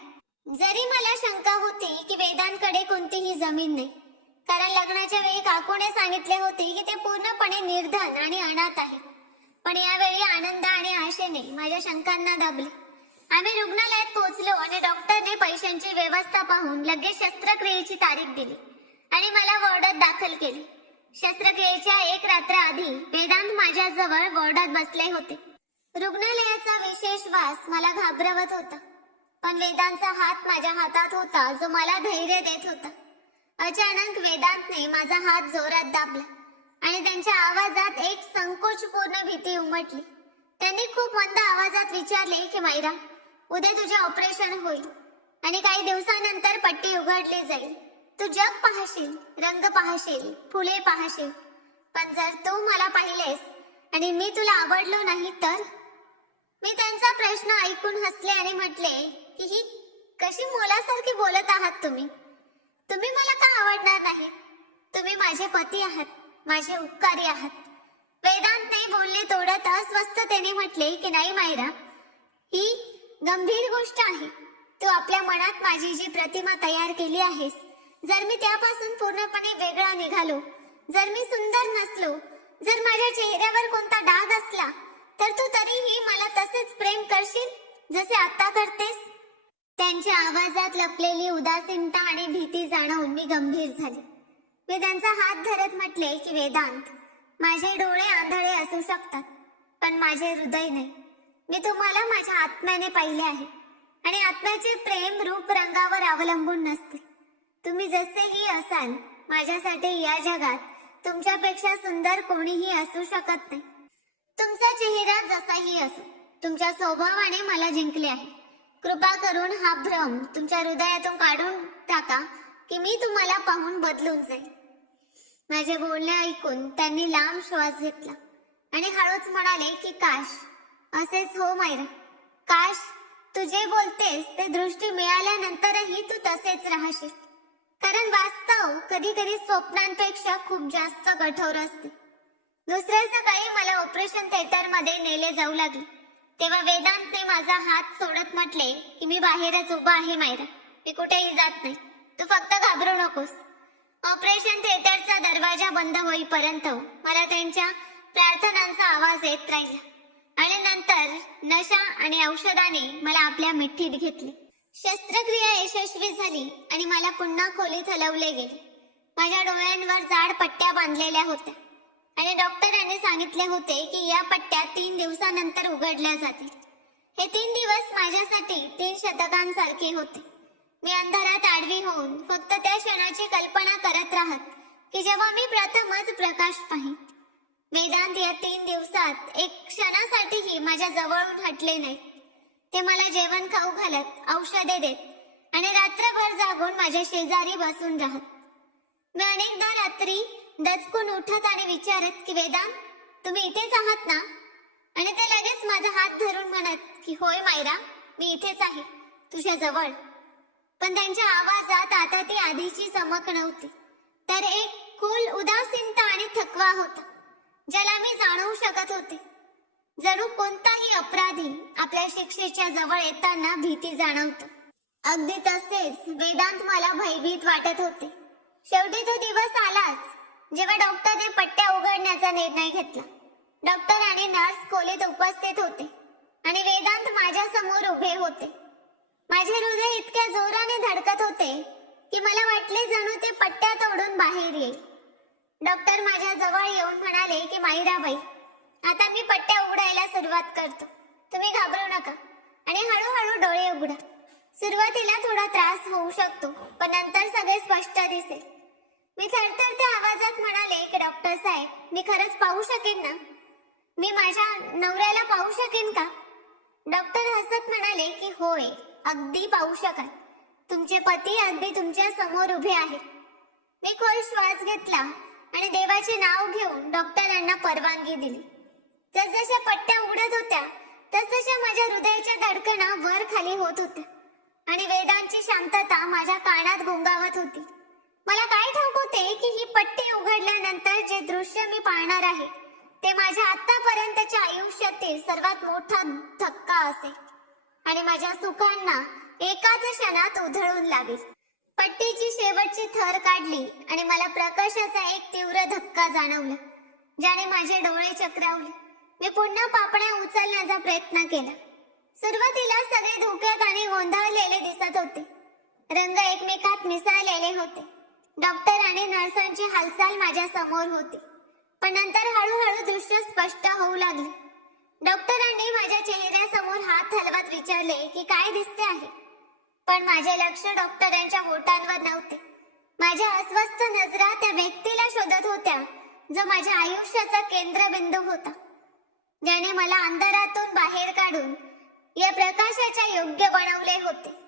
जरी मला शंका होती की वेदांकडे कोणतीही जमीन नाही, कारण लग्नाच्या वेळी काकूने सांगितले होते की ते पूर्णपणे निर्धन आणि अनाथ आहे. पण यावेळी आनंद आणि आशेने माझ्या शंकांना दाबले. आम्ही रुग्णालयात पोहोचलो आणि डॉक्टरने पैशांची व्यवस्था पाहून लगेच शस्त्रक्रियेची तारीख दिली आणि मला वॉर्डात दाखल केले. शस्त्रक्रियेच्या एक रात्र आधी वेदांत माझ्याजवळ वॉर्डात बसले होते. रुग्णालयाचा विशेष वास मला घाबरवत होता, पण वेदांतचा हात माझ्या हातात होता जो मला धैर्य देत होता. अचानक वेदांतने माझा हात जोरात दाबला आणि त्यांच्या आवाजात एक संकोचपूर्ण भीती उमटली. त्यांनी खूप मंद आवाजात विचारले की मायरा, उद्या तुझे ऑपरेशन होईल आणि काही दिवसानंतर पट्टी उघडली जाईल. तू जग पाहशील, रंग पाहशील, फुले पाहशील, पण जर तू मला पाहिलेस आणि मी तुला आवडलो नाही तर? मी त्यांचा प्रश्न ऐकून हसले आणि म्हटले की ही कशी मुलासारखी बोलत आहात तुम्ही? तुम्ही मला का आवडणार नाही? तुम्ही माझे पती आहात, माझे उपकारी आहात. वेदांतने बोलणे तोडत अस्वस्थतेने म्हटले की नाही मायरा, ही गंभीर गोष्ट आहे. तू आपल्या मनात माझी जी प्रतिमा तयार केली आहेस, जर मी त्यापासून पूर्णपणे वेगळा निघालो, जर मी सुंदर नसलो, जर माझ्या चेहऱ्यावर कोणता डाग असला, तर तू तरीही मला तसेच प्रेम करशील जसे आता करतेस? त्यांच्या आवाजात लपलेली उदासीनता आणि भीती जाणवून मी गंभीर झाले. मी त्यांचा हात धरत म्हटले की वेदांत, माझे डोळे आंधळे असू शकतात, पण माझे हृदय नाही. मी तुम्हाला माझ्या आत्म्याने पाहिले आहे आणि आत्म्याचे प्रेम रूप रंगावर अवलंबून नसते. तुम्ही जसेही असाल, माझ्यासाठी या जगात तुमच्यापेक्षा सुंदर कोणीही असू शकत नाही. तुमचा चेहरा जसाही असो, तुमच्या स्वभावाने मला जिंकले आहे. कृपा करून हा भ्रम तुमच्या हृदयातून काढून टाका की मी तुम्हाला पाहून बदलून जाईल. माझे बोलणे ऐकून त्यांनी लांब श्वास घेतला आणि हळूच म्हणाले की काश असेच हो मायरा, काश तू जे बोलतेस ते दृष्टी मिळाल्यानंतरही तू तसेच राहशील. कारण वास्तव कधी कधी स्वप्नांपेक्षा खूप जास्त कठोर असते. दुसऱ्या सकाळी मला ऑपरेशन थिएटर मध्ये नेले जाऊ लागले. तेव्हा वेदांतने माझा हात सोडत म्हटले की मी बाहेरच उभा आहे मायरा, मी कुठेही जात नाही, तू फक्त घाबरू नकोस. ऑपरेशन थिएटरचा दरवाजा बंद होईपर्यंत मला त्यांच्या प्रार्थनांचा आवाज येत राहिला आणि नंतर नशा आणि औषधाने मला आपल्या मिठीत घेतले. शस्त्रक्रिया यशस्वी झाली आणि मला पुन्हा खोलीत हलवले गेले. माझ्या डोळ्यांवर जाड पट्ट्या बांधलेल्या होत्या आणि डॉक्टरांनी सांगितले होते की या पट्ट्या 3 दिवसानंतर उघडल्या जातील. हे 3 दिवस माझ्यासाठी 3 शतकांसारखे होते. मी अंधारात आडवी होऊन फक्त त्या क्षणाची कल्पना करत राहत की जेव्हा मी प्रथमच प्रकाश पाहीन. वेदांत या 3 दिवसात एक क्षणासाठीही माझ्या जवळून हटले नाहीत. ते मला जेवण खाऊ घालत, औषधे देत आणि रात्रभर जागून माझ्या शेजारी बसून राहत. मी अनेकदा रात्री दचकून उठत आणि विचारत की वेदांत, तुम्ही इथेच आहात ना? आणि ते लगेच माझा हात धरून म्हणत की होय मायरा, मी इथेच आहे, तुझ्या जवळ. पण त्यांच्या आवाजात आता ती आधीची चमक नव्हती, तर एक खोल उदासीनता आणि थकवा होता ज्याला मी जाणवू शकत होते. जणू कोणताही अपराधी आपल्या शिक्षेच्या जवळ येताना भीती जाणवतो. अगदी तसेच वेदांत मला भयभीत वाटत होते. शेवटी तो दिवस आलाच जेव्हा डॉक्टरने पट्ट्या उघडण्याचा निर्णय घेतला. डॉक्टर आणि नर्स खोलीत उपस्थित होते आणि वेदांत माझ्या समोर उभे होते. माझे हृदय इतक्या जोराने धडकत होते की मला वाटले जणू ते पट्ट्या तोडून बाहेर येईल. डॉक्टर माझ्या जवळ येऊन म्हणाले की मायराबाई, आता मी पट्ट्या उघडायला सुरुवात करतो, तुम्ही घाबरू नका आणि हळूहळू डोळे उघडा. सुरुवातीला थोडा त्रास होऊ शकतो, पण नंतर सगळे स्पष्ट दिसेल. मी थरथरत्या आवाजात म्हणाले की डॉक्टर साहेब, मी खरंच पाहू शकेन ना? मी माझ्या नवऱ्याला पाहू शकेन का? डॉक्टर हसत म्हणाले की होय, अगदी पाहू शकाल. तुमचे पती अगदी तुमच्या समोर उभे आहेत. मी खोल श्वास घेतला आणि देवाचे नाव घेऊन डॉक्टरांना परवानगी दिली. जसजशा पट्ट्या उघडत होत्या तसतशा माझ्या हृदयाच्या धडकना वर खाली होत होत्या आणि वेदांची शांतता माझ्या कानात घोंगावत होती. मला काय ठाऊक होते की ही पट्टी उघडल्यानंतर जे दृश्य मी पाहणार आहे ते माझ्या आतापर्यंतच्या आयुष्यातील सर्वात मोठा धक्का असेल आणि माझ्या सुखांना एकाच क्षणात उधळून लावेल. पट्टीची शेवटची थर काढली आणि मला प्रकाशाचा एक तीव्र धक्का जाणवला ज्याने माझे डोळे चक्रावले. मी पुन्हा पापण्या उचलण्याचा प्रयत्न केला. सुरुवातीला सगळे धोक्यात आणि गोंधळलेले दिसत होते. रंग एकमेकात मिसळलेले होते. डॉक्टर आणि नर्सांची हालचाल माझ्या समोर होती. पण नंतर हळूहळू दृश्य स्पष्ट होऊ लागले. डॉक्टरांनी माझ्या चेहऱ्यासमोर हात हलवत विचारले की काय दिसते आहे. पण माझे लक्ष डॉक्टरांच्या बोटांवर नव्हते. माझ्या अस्वस्थ नजरा त्या व्यक्तीला शोधत होत्या जो माझ्या आयुष्याचा केंद्रबिंदू होता, ज्याने मला अंधारातून बाहेर काढून या प्रकाशाच्या योग्य बनवले होते.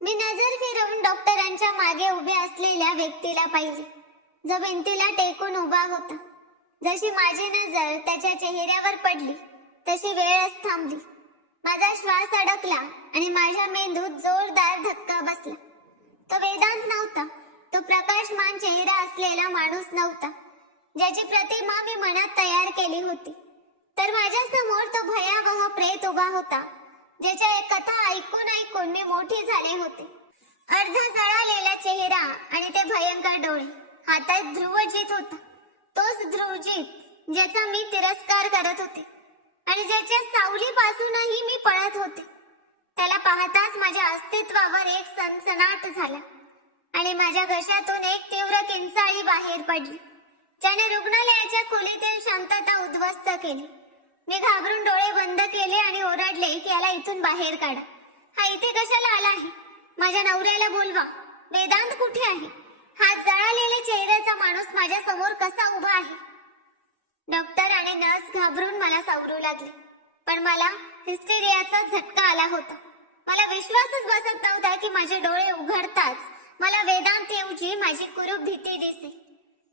मी नजर फिरवून डॉक्टरांच्या मागे उभे असलेल्या व्यक्तीला पाहिले जो भिंतीला टेकून उभा होता. जशी माझी नजर त्याच्या चेहऱ्यावर पडली तशी वेळच थांबली. माझा श्वास अडकला आणि माझ्या मेंदूत जोरदार धक्का बसला. तो वेदांत नव्हता. तो प्रकाशमान चेहरा असलेला माणूस नव्हता ज्याची प्रतिमा मी मनात तयार केली होती. तर माझ्या समोर तो भयावह प्रेत उभा होता ज्याच्या कथा ऐकून ऐकून मी मोठी झाले होते. अर्धा जळालेला चेहरा आणि ते भयंकर डोळे. हातात ध्रुवजित होता, तोच ध्रुवजित ज्याचा मी तिरस्कार करत होते आणि ज्याच्या सावलीपासूनही मी पळत होते. त्याला पाहताच माझ्या अस्तित्वावर एक सनसनाट झाला आणि माझ्या घशातून एक तीव्र किंचाळी बाहेर पडली ज्याने रुग्णालयाच्या खोलीतील शांतता उद्ध्वस्त केली. मी घाबरून डोळे बंद केले आणि ओरडले की याला इथून बाहेर काढा. हा इथे कशाला आला आहे? माझ्या नवऱ्याला बोलवा. वेदांत कुठे आहे? हा जळालेल्या चेहऱ्याचा माणूस माझ्या समोर कसा उभा आहे? डॉक्टर आणि नर्स घाबरून मला सावरू लागले, पण मला हिस्टेरियाचा झटका आला होता. मला विश्वासच बसत नव्हता की माझे डोळे उघडताच मला वेदांत येऊची माझी कुरूप भीती दिसे.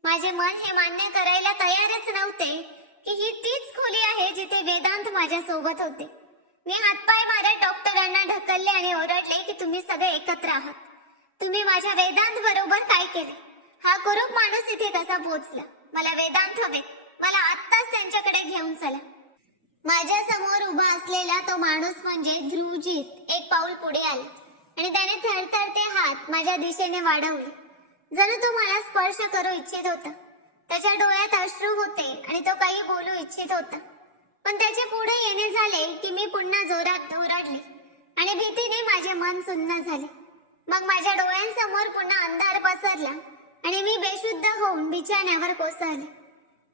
माझे मन हे मान्य करायला तयारच नव्हते की ही तीच खोली आहे जिथे वेदांत माझ्या सोबत होते. मी हातपाय मारत डॉक्टरांना ढकलले आणि ओरडले की तुम्ही सगळे एकत्र आहात. तुम्ही माझ्या वेदांत बरोबर काय केले? हा कुरूप माणूस इथे कसा पोहोचला? मला वेदांत हवे. मला आत्ताच त्यांच्याकडे घेऊन चला. माझ्या समोर उभा असलेला तो माणूस म्हणजे ध्रुवजीत एक पाऊल पुढे आला आणि त्याने थरथरते हात माझ्या दिशेने वाढवले, जणू तो मला स्पर्श करू इच्छित होता. त्याच्या डोळ्यात अश्रू होते आणि तो काही बोलू इच्छित होता, पण त्याचे पुढे येणे झाले की मी पुन्हा जोरात ओरडले आणि भीतीने माझे मन सुन्न झाले. मग माझ्या डोळ्यांसमोर पुन्हा अंधार पसरला आणि मी बेशुद्ध होऊन बिछाण्यावर कोसळले.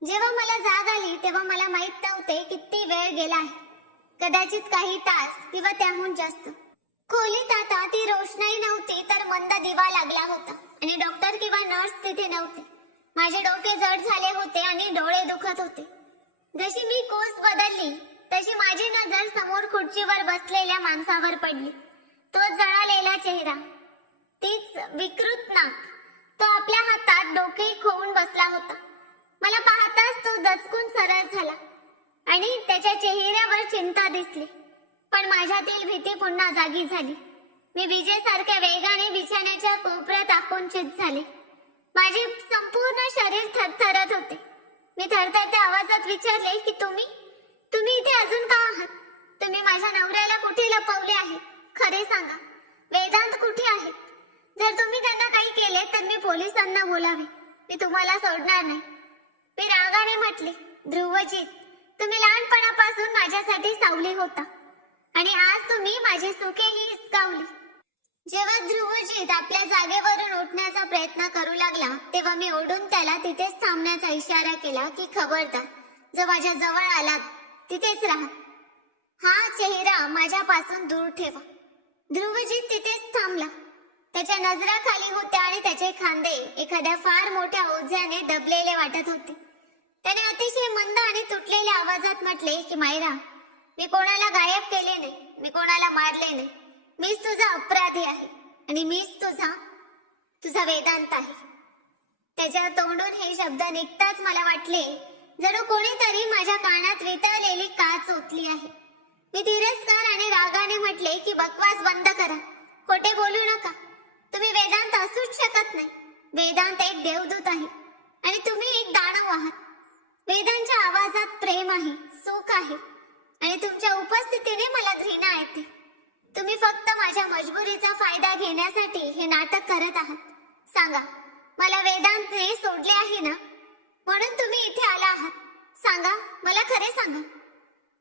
जेव्हा मला जाग आली तेव्हा मला माहित नव्हते किती वेळ गेला आहे. कदाचित काही तास किंवा त्याहून जास्त. खोलीत आता ती रोषणाई नव्हती तर मंद दिवा लागला होता आणि डॉक्टर किंवा नर्स तिथे नव्हते. माझे डोके जड झाले होते आणि डोळे दुखत होते. जशी मी कोस बदलली तशी माझी नजर समोर खुर्चीवर बसलेल्या माणसावर पडली. तो जळालेला चेहरा, तीच विकृत नाक, तो आपल्या हातात डोके खोवून बसला होता. मला पाहताच तो दचकून सरळ झाला आणि त्याच्या चेहऱ्यावर चिंता दिसली, पण माझ्यातील भीती पुन्हा जागी झाली. मी विजेसारख्या वेगाने बिछाण्याच्या कोपऱ्यात आकुंचित झाले. माझे संपूर्ण शरीर थरथरत होते. मी थरथरत्या आवाजात विचारले की तुम्ही इथे अजून का आहात? तुम्ही माझ्या नवऱ्याला कुठे लपवले आहे? खरे सांगा, वेदांत कुठे आहेत? जर तुम्ही त्यांना काही केले तर मी पोलिसांना बोलावे. मी तुम्हाला सोडणार नाही. मी रागाने म्हटले, ध्रुवजीत, तुम्ही लहानपणापासून माझ्यासाठी सावली होता आणि आज तुम्ही माझी सुखेही हिसकावली. जेव्हा ध्रुवजीत आपल्या जागेवरून उठण्याचा प्रयत्न करू लागला तेव्हा मी ओढून त्याला तिथेच थांबण्याचा इशारा केला की खबरदार, जो माझ्या जवळ आला तिथेच राहा. हा चेहरा माझ्यापासून दूर ठेवा. ध्रुवजीत तिथेच थांबला. त्याच्या नजरा खाली होत्या आणि त्याचे खांदे एखाद्या फार मोठ्या ओझ्याने दबलेले वाटत होते. त्याने अतिशय मंद आणि तुटलेल्या आवाजात म्हटले की मायरा, मी कोणाला गायब केले नाही, मी कोणाला मारले नाही. मीच तुझा अपराधी आहे आणि मीच तुझा वेदांत आहे. त्याच्या तोंडून हे शब्द निघताच मला वाटले जणू कोणीतरी माझ्या कानात वितळलेली काच ओतली आहे. मी तिरस्कार आणि रागाने म्हटले की बकवास बंद करा, खोटे बोलू नका. तुम्ही वेदांत असूच शकत नाही. वेदांत एक देवदूत आहे आणि तुम्ही एक दानव आहात. वेदांच्या आवाजात प्रेम आहे, सुख आहे आणि तुमच्या उपस्थितीने मला घृणा येते. तुम्ही फक्त माझ्या मजबुरीचा फायदा घेण्यासाठी हे नाटक करत आहात. सांगा, मला वेदांतने सोडले आहे ना, म्हणून तुम्ही इथे आला आहात? सांगा, मला खरे सांगा.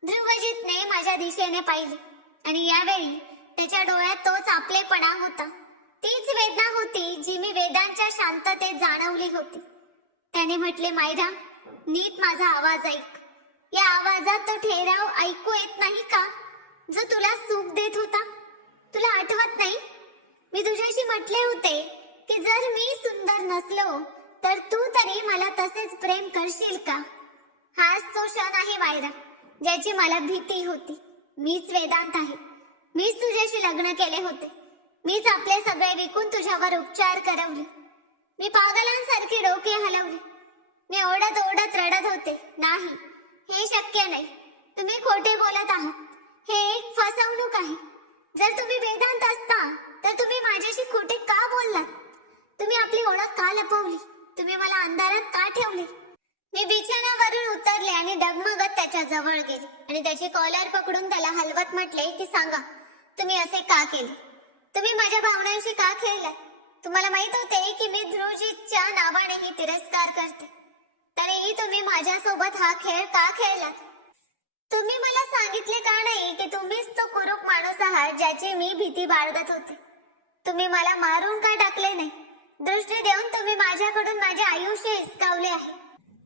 ध्रुवजीतने माझ्या दिशेने पाहिले आणि यावेळी त्याच्या डोळ्यात तोच आपलेपणा होता. तीच वेदना होती जी मी वेदांच्या शांततेत जाणवली होती. त्याने म्हटले, मायरा, नीट माझा आवाज ऐक. या आवाजात तो ठेराव ऐकू येत नाही का, जो तुला सुख देत होता? तुला आठवत नाही? मी तुझ्याशी म्हटले होते की जर मी सुंदर नसलो तर तू तरी मला तसेच प्रेम करशील का? हाच तो क्षण आहे मायरा, ज्याची मला भीती होती. मीच वेदांत आहे. मीच तुझ्याशी लग्न केले होते. मीच आपले सगळे विकून तुझ्यावर उपचार करवले. मी पागलांसारखी डोके हलवले. मी ओढत ओढत रडत होते. नाही, हे शक्य नाही. तुम्ही खोटे बोलत आहात. हे एक फसवणूक आहे. जर तुम्ही वेदांत असता तर तुम्ही माझ्याशी खोटे का बोललात? तुम्ही आपली ओळख का लपवली? तुम्ही मला अंधारात का ठेवले? मी बिछाण्यावरून उतरले आणि डगमगत त्याच्या जवळ गेले आणि त्याची कॉलर पकडून त्याला हलवत म्हटले की सांगा, तुम्ही असे का केले? तुम्ही माझ्या भावनांशी का खेळलात? तुम्हाला माहित होते की मी ध्रुवजीतच्या नावानेही तिरस्कार करते, तरीही तुम्ही माझ्यासोबत हा खेळ का खेळलात? तुम्ही मला सांगितले का नाही की तुम्हीच तो कुरूप माणूस आहात ज्याची मी भीती बाळगत होते? तुम्ही मला मारून का टाकले नाही? दृष्टी देऊन तुम्ही माझ्याकडून माझे आयुष्य हिसकावले आहे.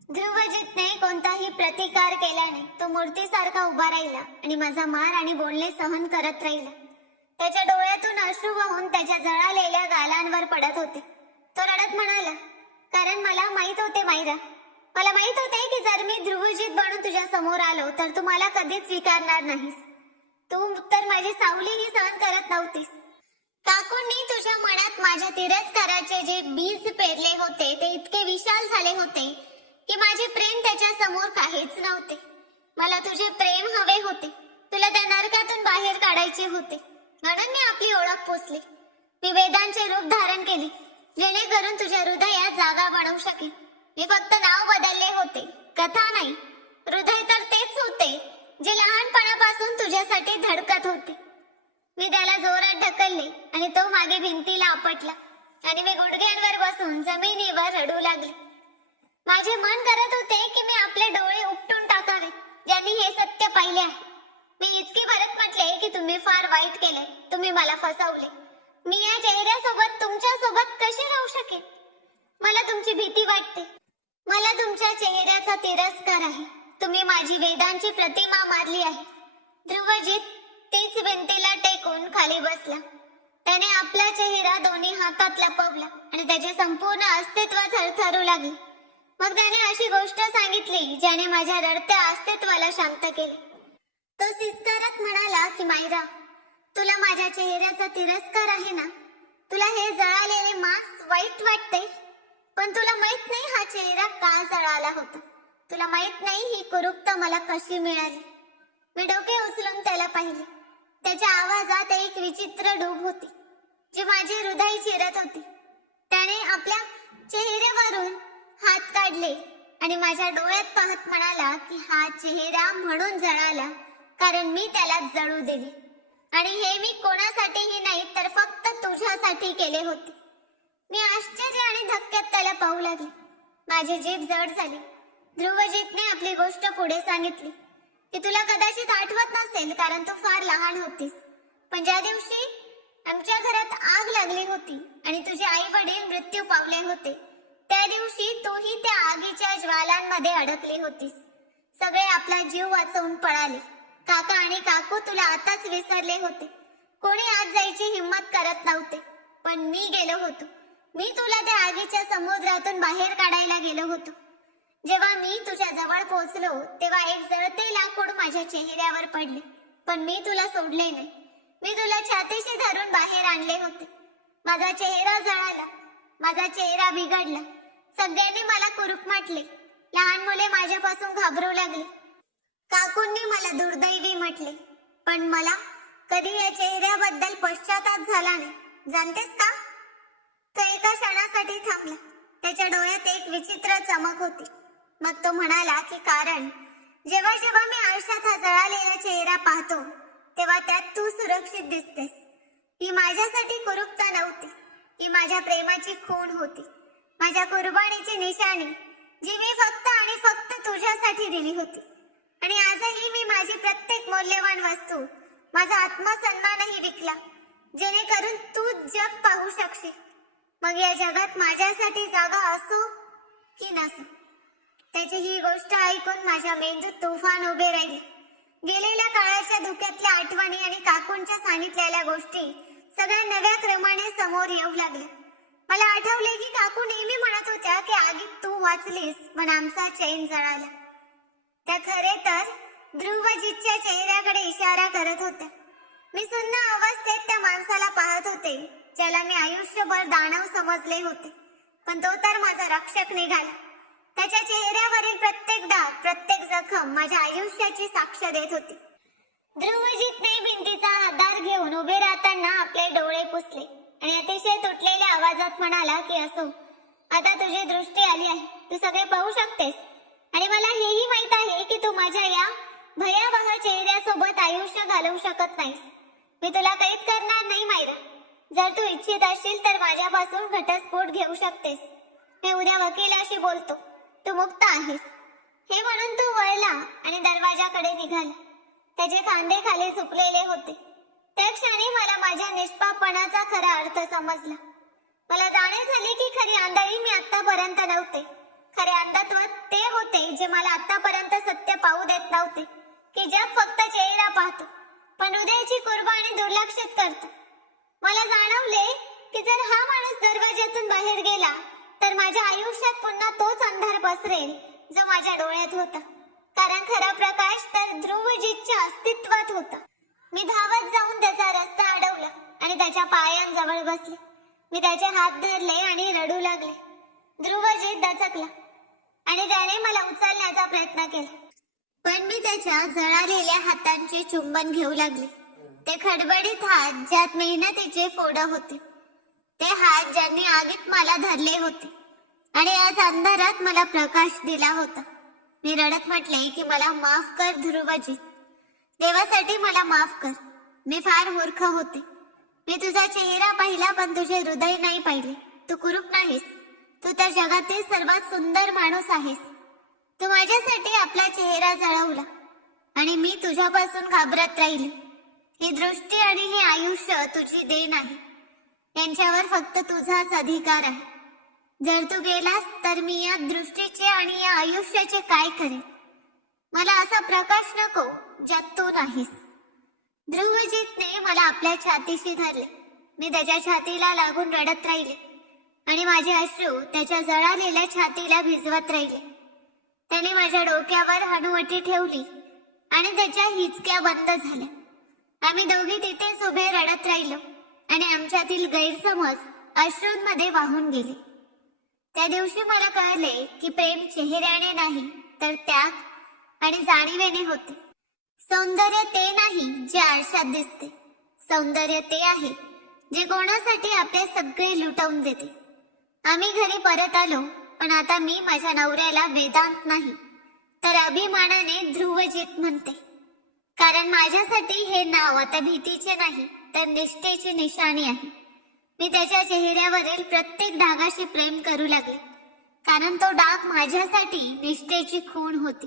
ध्रुवजीतने कोणताही प्रतिकार केला नाही. तो मूर्तीसारखा उभा राहिला आणि माझा मार आणि बोलणे सहन करत राहिला. त्याच्या डोळ्यातून अश्रू वाहून त्याच्या जळालेल्या गालांवर पडत होते. तो रडत म्हणाला, कारण मला माहित होते मायरा, मला माहित होते की जर मी ध्रुवजीत बनून तुझ्या समोर आलो तर तू मला कधीच स्वीकारणार नाहीस. तू तर माझी सावलीही सहन करत नव्हतीस. काकूंनी तुझ्या मनात माझ्या तिरस्काराचे जे बीज पेरले होते ते इतके विशाल झाले होते की माझे प्रेम त्याच्या समोर काहीच नव्हते. मला तुझे प्रेम हवे होते. तुला त्या नरकातून बाहेर काढायचे होते. म्हणून मी आपली ओळख पोचली. मी वेदांचे रूप धारण केले जेणेकरून तुझ्या हृदयात जागा बनवू शकेन. मी फक्त नाव बदलले होते, कथा नाही. हृदय तर तेच होते जे लहानपणापासून तुझ्यासाठी धडकत होते. मी त्याला जोरात ढकलले आणि तो मागे भिंतीला आपटला आणि मी गुडघ्यांवर बसून जमिनीवर रडू लागले. माझे मन करत होते की मी आपले डोळे उपटून टाकावे ज्यांनी हे सत्य पाहिले आहे. मी इतके भरत म्हटले की तुम्ही फार वाईट केले, तुम्ही मला फसवले. मी या चेहऱ्यासोबत तुमच्या सोबत कशी राहू शकेन? मला तुमची भीती वाटते. मला तुमच्या चेहऱ्याचा तिरस्कार आहे. तुम्ही माझी वेदांची प्रतिमा मारली आहे. ध्रुवजीत तेच भिंतीला टेकून खाली बसला. त्याने आपला चेहरा दोन्ही हातात लपवला आणि त्याचे संपूर्ण अस्तित्व थरथरू लागले. मग त्याने अशी गोष्ट सांगितली ज्याने माझ्या रडत्या अस्तित्वाला शांत केले. तो सिस्करत म्हणाला की मायरा, तुला माझ्या चेहऱ्याचा तिरस्कार आहे ना? तुला हे जळालेले मांस वाईट वाटते, पण तुला माहित नाही हा चेहरा का जळाला होता. तुला माहित नाही ही कुरूपता मला कशी मिळाली. मी डोके उचलून त्याला पाहिले. त्याच्या आवाजात एक विचित्र डूब होती जी माझे हृदय चिरत होती. त्याने आपल्या चेहऱ्यावरून हात काढले आणि माझ्या डोळ्यात पाहत म्हणाला की हा चेहरा म्हणून जळाला कारण मी त्याला जळू दिले. आणि हे मी कोणासाठीही नाही तर फक्त तुझ्यासाठी केले होते. मी आश्चर्य आणि धक्क्यात त्याला पाहू लागले. माझी जीभ जड झाली. ध्रुवजीतने आपली गोष्ट पुढे सांगितली की तुला कदाचित आठवत नसेल कारण तू फार लहान होतीस, पण ज्या दिवशी आमच्या घरात आग लागली होती आणि तुझे आई वडील मृत्यू पावले होते त्या दिवशी तूही त्या आगीच्या ज्वालांमध्ये अडकली होतीस. सगळे आपला जीव वाचवून पळाले. काका आणि काकू तुला आताच विसरले होते. कोणी आत जायची हिम्मत करत नव्हते, पण मी गेलो होतो. मी तुला त्या आगीच्या समुद्रातून बाहेर काढायला गेलो होतो. जेव्हा मी तुझ्या जवळ पोहोचलो तेव्हा एक जळते लाकूड माझ्या चेहऱ्यावर पडले, पण मी तुला सोडले नाही. मी तुला छातीशी धरून बाहेर आणले होते. माझा चेहरा जळाला, माझा चेहरा बिघडला. सगळ्यांनी मला कुरूप म्हटले. लहान मुले माझ्यापासून घाबरू लागली. काकूंनी मला दुर्दैवी म्हटले, पण मला कधी या चेहऱ्याबद्दल पश्चाताप झाला नाही. जाणतेस का? तो एका क्षणासाठी थांबला. त्याच्या डोळ्यात एक विचित्र चमक होती. मग तो म्हणाला की कारण जेव्हा जेव्हा मी आयुष्यात हा जळालेला चेहरा पाहतो तेव्हा त्यात तू सुरक्षित दिसतेस. ही माझ्यासाठी कुरूपता नव्हती, ही माझ्या प्रेमाची खूण होती. माझ्या कुर्बानीची निशाणी जी मी फक्त आणि फक्त तुझ्यासाठी दिली होती. आणि आजही मी माझी प्रत्येक मौल्यवान वस्तू, माझा आत्मसन्मानही विकला जेणेकरून तू जग पाहू शकशील. मग या जगात माझ्यासाठी जागा असो की नसो. त्याची ही गोष्ट ऐकून माझ्या मेंदूत तुफान उभे राहिले. गेलेल्या काळाच्या धुक्यातल्या आठवणी आणि काकूंच्या सांगितलेल्या गोष्टी सगळ्या नव्या क्रमाने समोर येऊ लागल्या. मला आठवले की काकू नेहमी म्हणत होत्या की आगीत तू वाचलीस पण आमचा चैन जळाला. त्या खरे तर ध्रुवजीतच्या चेहऱ्याकडे इशारा करत होत्या. मी सुन्न अवस्थेत त्या माणसाला पाहत होते ज्याला मी आयुष्यभर दानव समजले होते, पण तो तर माझा रक्षक निघाला. त्याच्या चेहऱ्यावरील प्रत्येक डाग, प्रत्येक जखम माझ्या आयुष्याची साक्ष देत होती. ध्रुवजीतने भिंतीचा आधार घेऊन उभे राहताना आपले डोळे पुसले आणि अतिशय तुटलेल्या आवाजात म्हणाला की असो, आता तुझी दृष्टी आली आहे, तू सगळे पाहू शकतेस. आणि मला हेही माहित आहे की तू माझ्या या भयावह चेहऱ्यासोबत आयुष्य घालवू शकत नाहीस. मी तुला कैद करणार नाही मायरा. जर तू इच्छित असशील तर माझ्यापासून घटस्फोट घेऊ शकतेस. मी उद्या वकिलाशी बोलतो. तू मुक्त आहेस. हे म्हणून तू वळला आणि दरवाजाकडे निघाला. त्याचे खांदे खाली झुकलेले होते. त्या क्षणी मला माझ्या निष्पापणाचा खरा अर्थ समजला. मला जाणीव झाली की खरी आंधळी मी आतापर्यंत नव्हते. खरे अंधत्व ते होते जे मला आतापर्यंत सत्य पाहू देत नव्हते की जग फक्त चेहरा पाहतो पण हृदयाची कुर्बानी दुर्लक्षित करतो. मला जाणवले की जर हा माणूस दरवाज्यातून बाहेर गेला तर माझ्या आयुष्यात पुन्हा तोच अंधार पसरेल जो माझ्या डोळ्यात होता. कारण खरा प्रकाश तर ध्रुवजीतच्या अस्तित्वात होता. मी जवळ बसले. मी त्याचे हात धरले आणि रडू लागले. ध्रुवजीत दचकला आणि त्याने मला उचलण्याचा प्रयत्न केला, पण मी त्याच्या जळालेल्या हातांचे चुंबन घेऊ लागले. ते खडबडीत हात ज्यात मेहनतीचे फोडं होते, ते हात ज्यांनी आगीत मला धरले होते आणि आज अंधारात मला प्रकाश दिला होता. मी रडत म्हटले की मला माफ कर ध्रुवजीत, देवासाठी मला माफ कर. मी फार मूर्ख होते. मी तुझा चेहरा पाहिला पण तुझे हृदय नाही पाहिले. तू कुरूप नाहीस. तू त्या जगातील सर्वात सुंदर माणूस आहेस. तू माझ्यासाठी आपला चेहरा जळवला आणि मी तुझ्यापासून घाबरत राहिले. ही दृष्टी आणि हे आयुष्य तुझी देण आहे. यांच्यावर फक्त तुझाच अधिकार आहे. जर तू गेलास तर मी या दृष्टीचे आणि या आयुष्याचे काय करेन? मला असा प्रकाश नको ज्यात तू नाहीस. ध्रुवजीतने मला आपल्या छातीशी धरले. मी त्याच्या छातीला लागून रडत राहिले आणि माझे अश्रू त्याच्या जळालेल्या छातीला भिजवत राहिले. त्याने माझ्या डोक्यावर हनुवटी ठेवली आणि त्याच्या हिचक्या बंद झाल्या. आम्ही दोघे तिथेच उभे रडत राहिलो आणि आमच्यातील गैरसमज अश्रूंमध्ये वाहून गेले. त्या दिवशी मला कळले की प्रेम चेहऱ्याने नाही तर त्याग आणि जाणीवेने होते. सौंदर्य ते नाही जे आरशात दिसते. सौंदर्य ते आहे जे कोणासाठी आपले सगळे लुटवून देते. आम्ही घरी परत आलो, पण आता मी माझ्या नवऱ्याला वेदांत नाही तर अभिमानाने ध्रुवजीत म्हणते. कारण माझ्यासाठी हे नाव आता भीतीचे नाही तर निष्ठेची निशाणी आहे. मी त्याच्या चेहऱ्यावरील प्रत्येक डागाशी प्रेम करू लागले, कारण तो डाग माझ्यासाठी निष्ठेची खूण होती.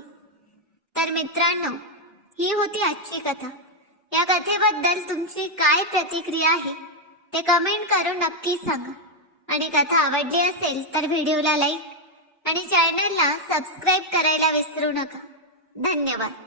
तर मित्रांनो, ही होती आजची कथा. या कथेबद्दल तुमची काय प्रतिक्रिया आहे ते कमेंट करून नक्की सांगा. आणि कथा आवडली असेल तर व्हिडिओला लाईक आणि चॅनलला सबस्क्राईब करायला विसरू नका. धन्यवाद.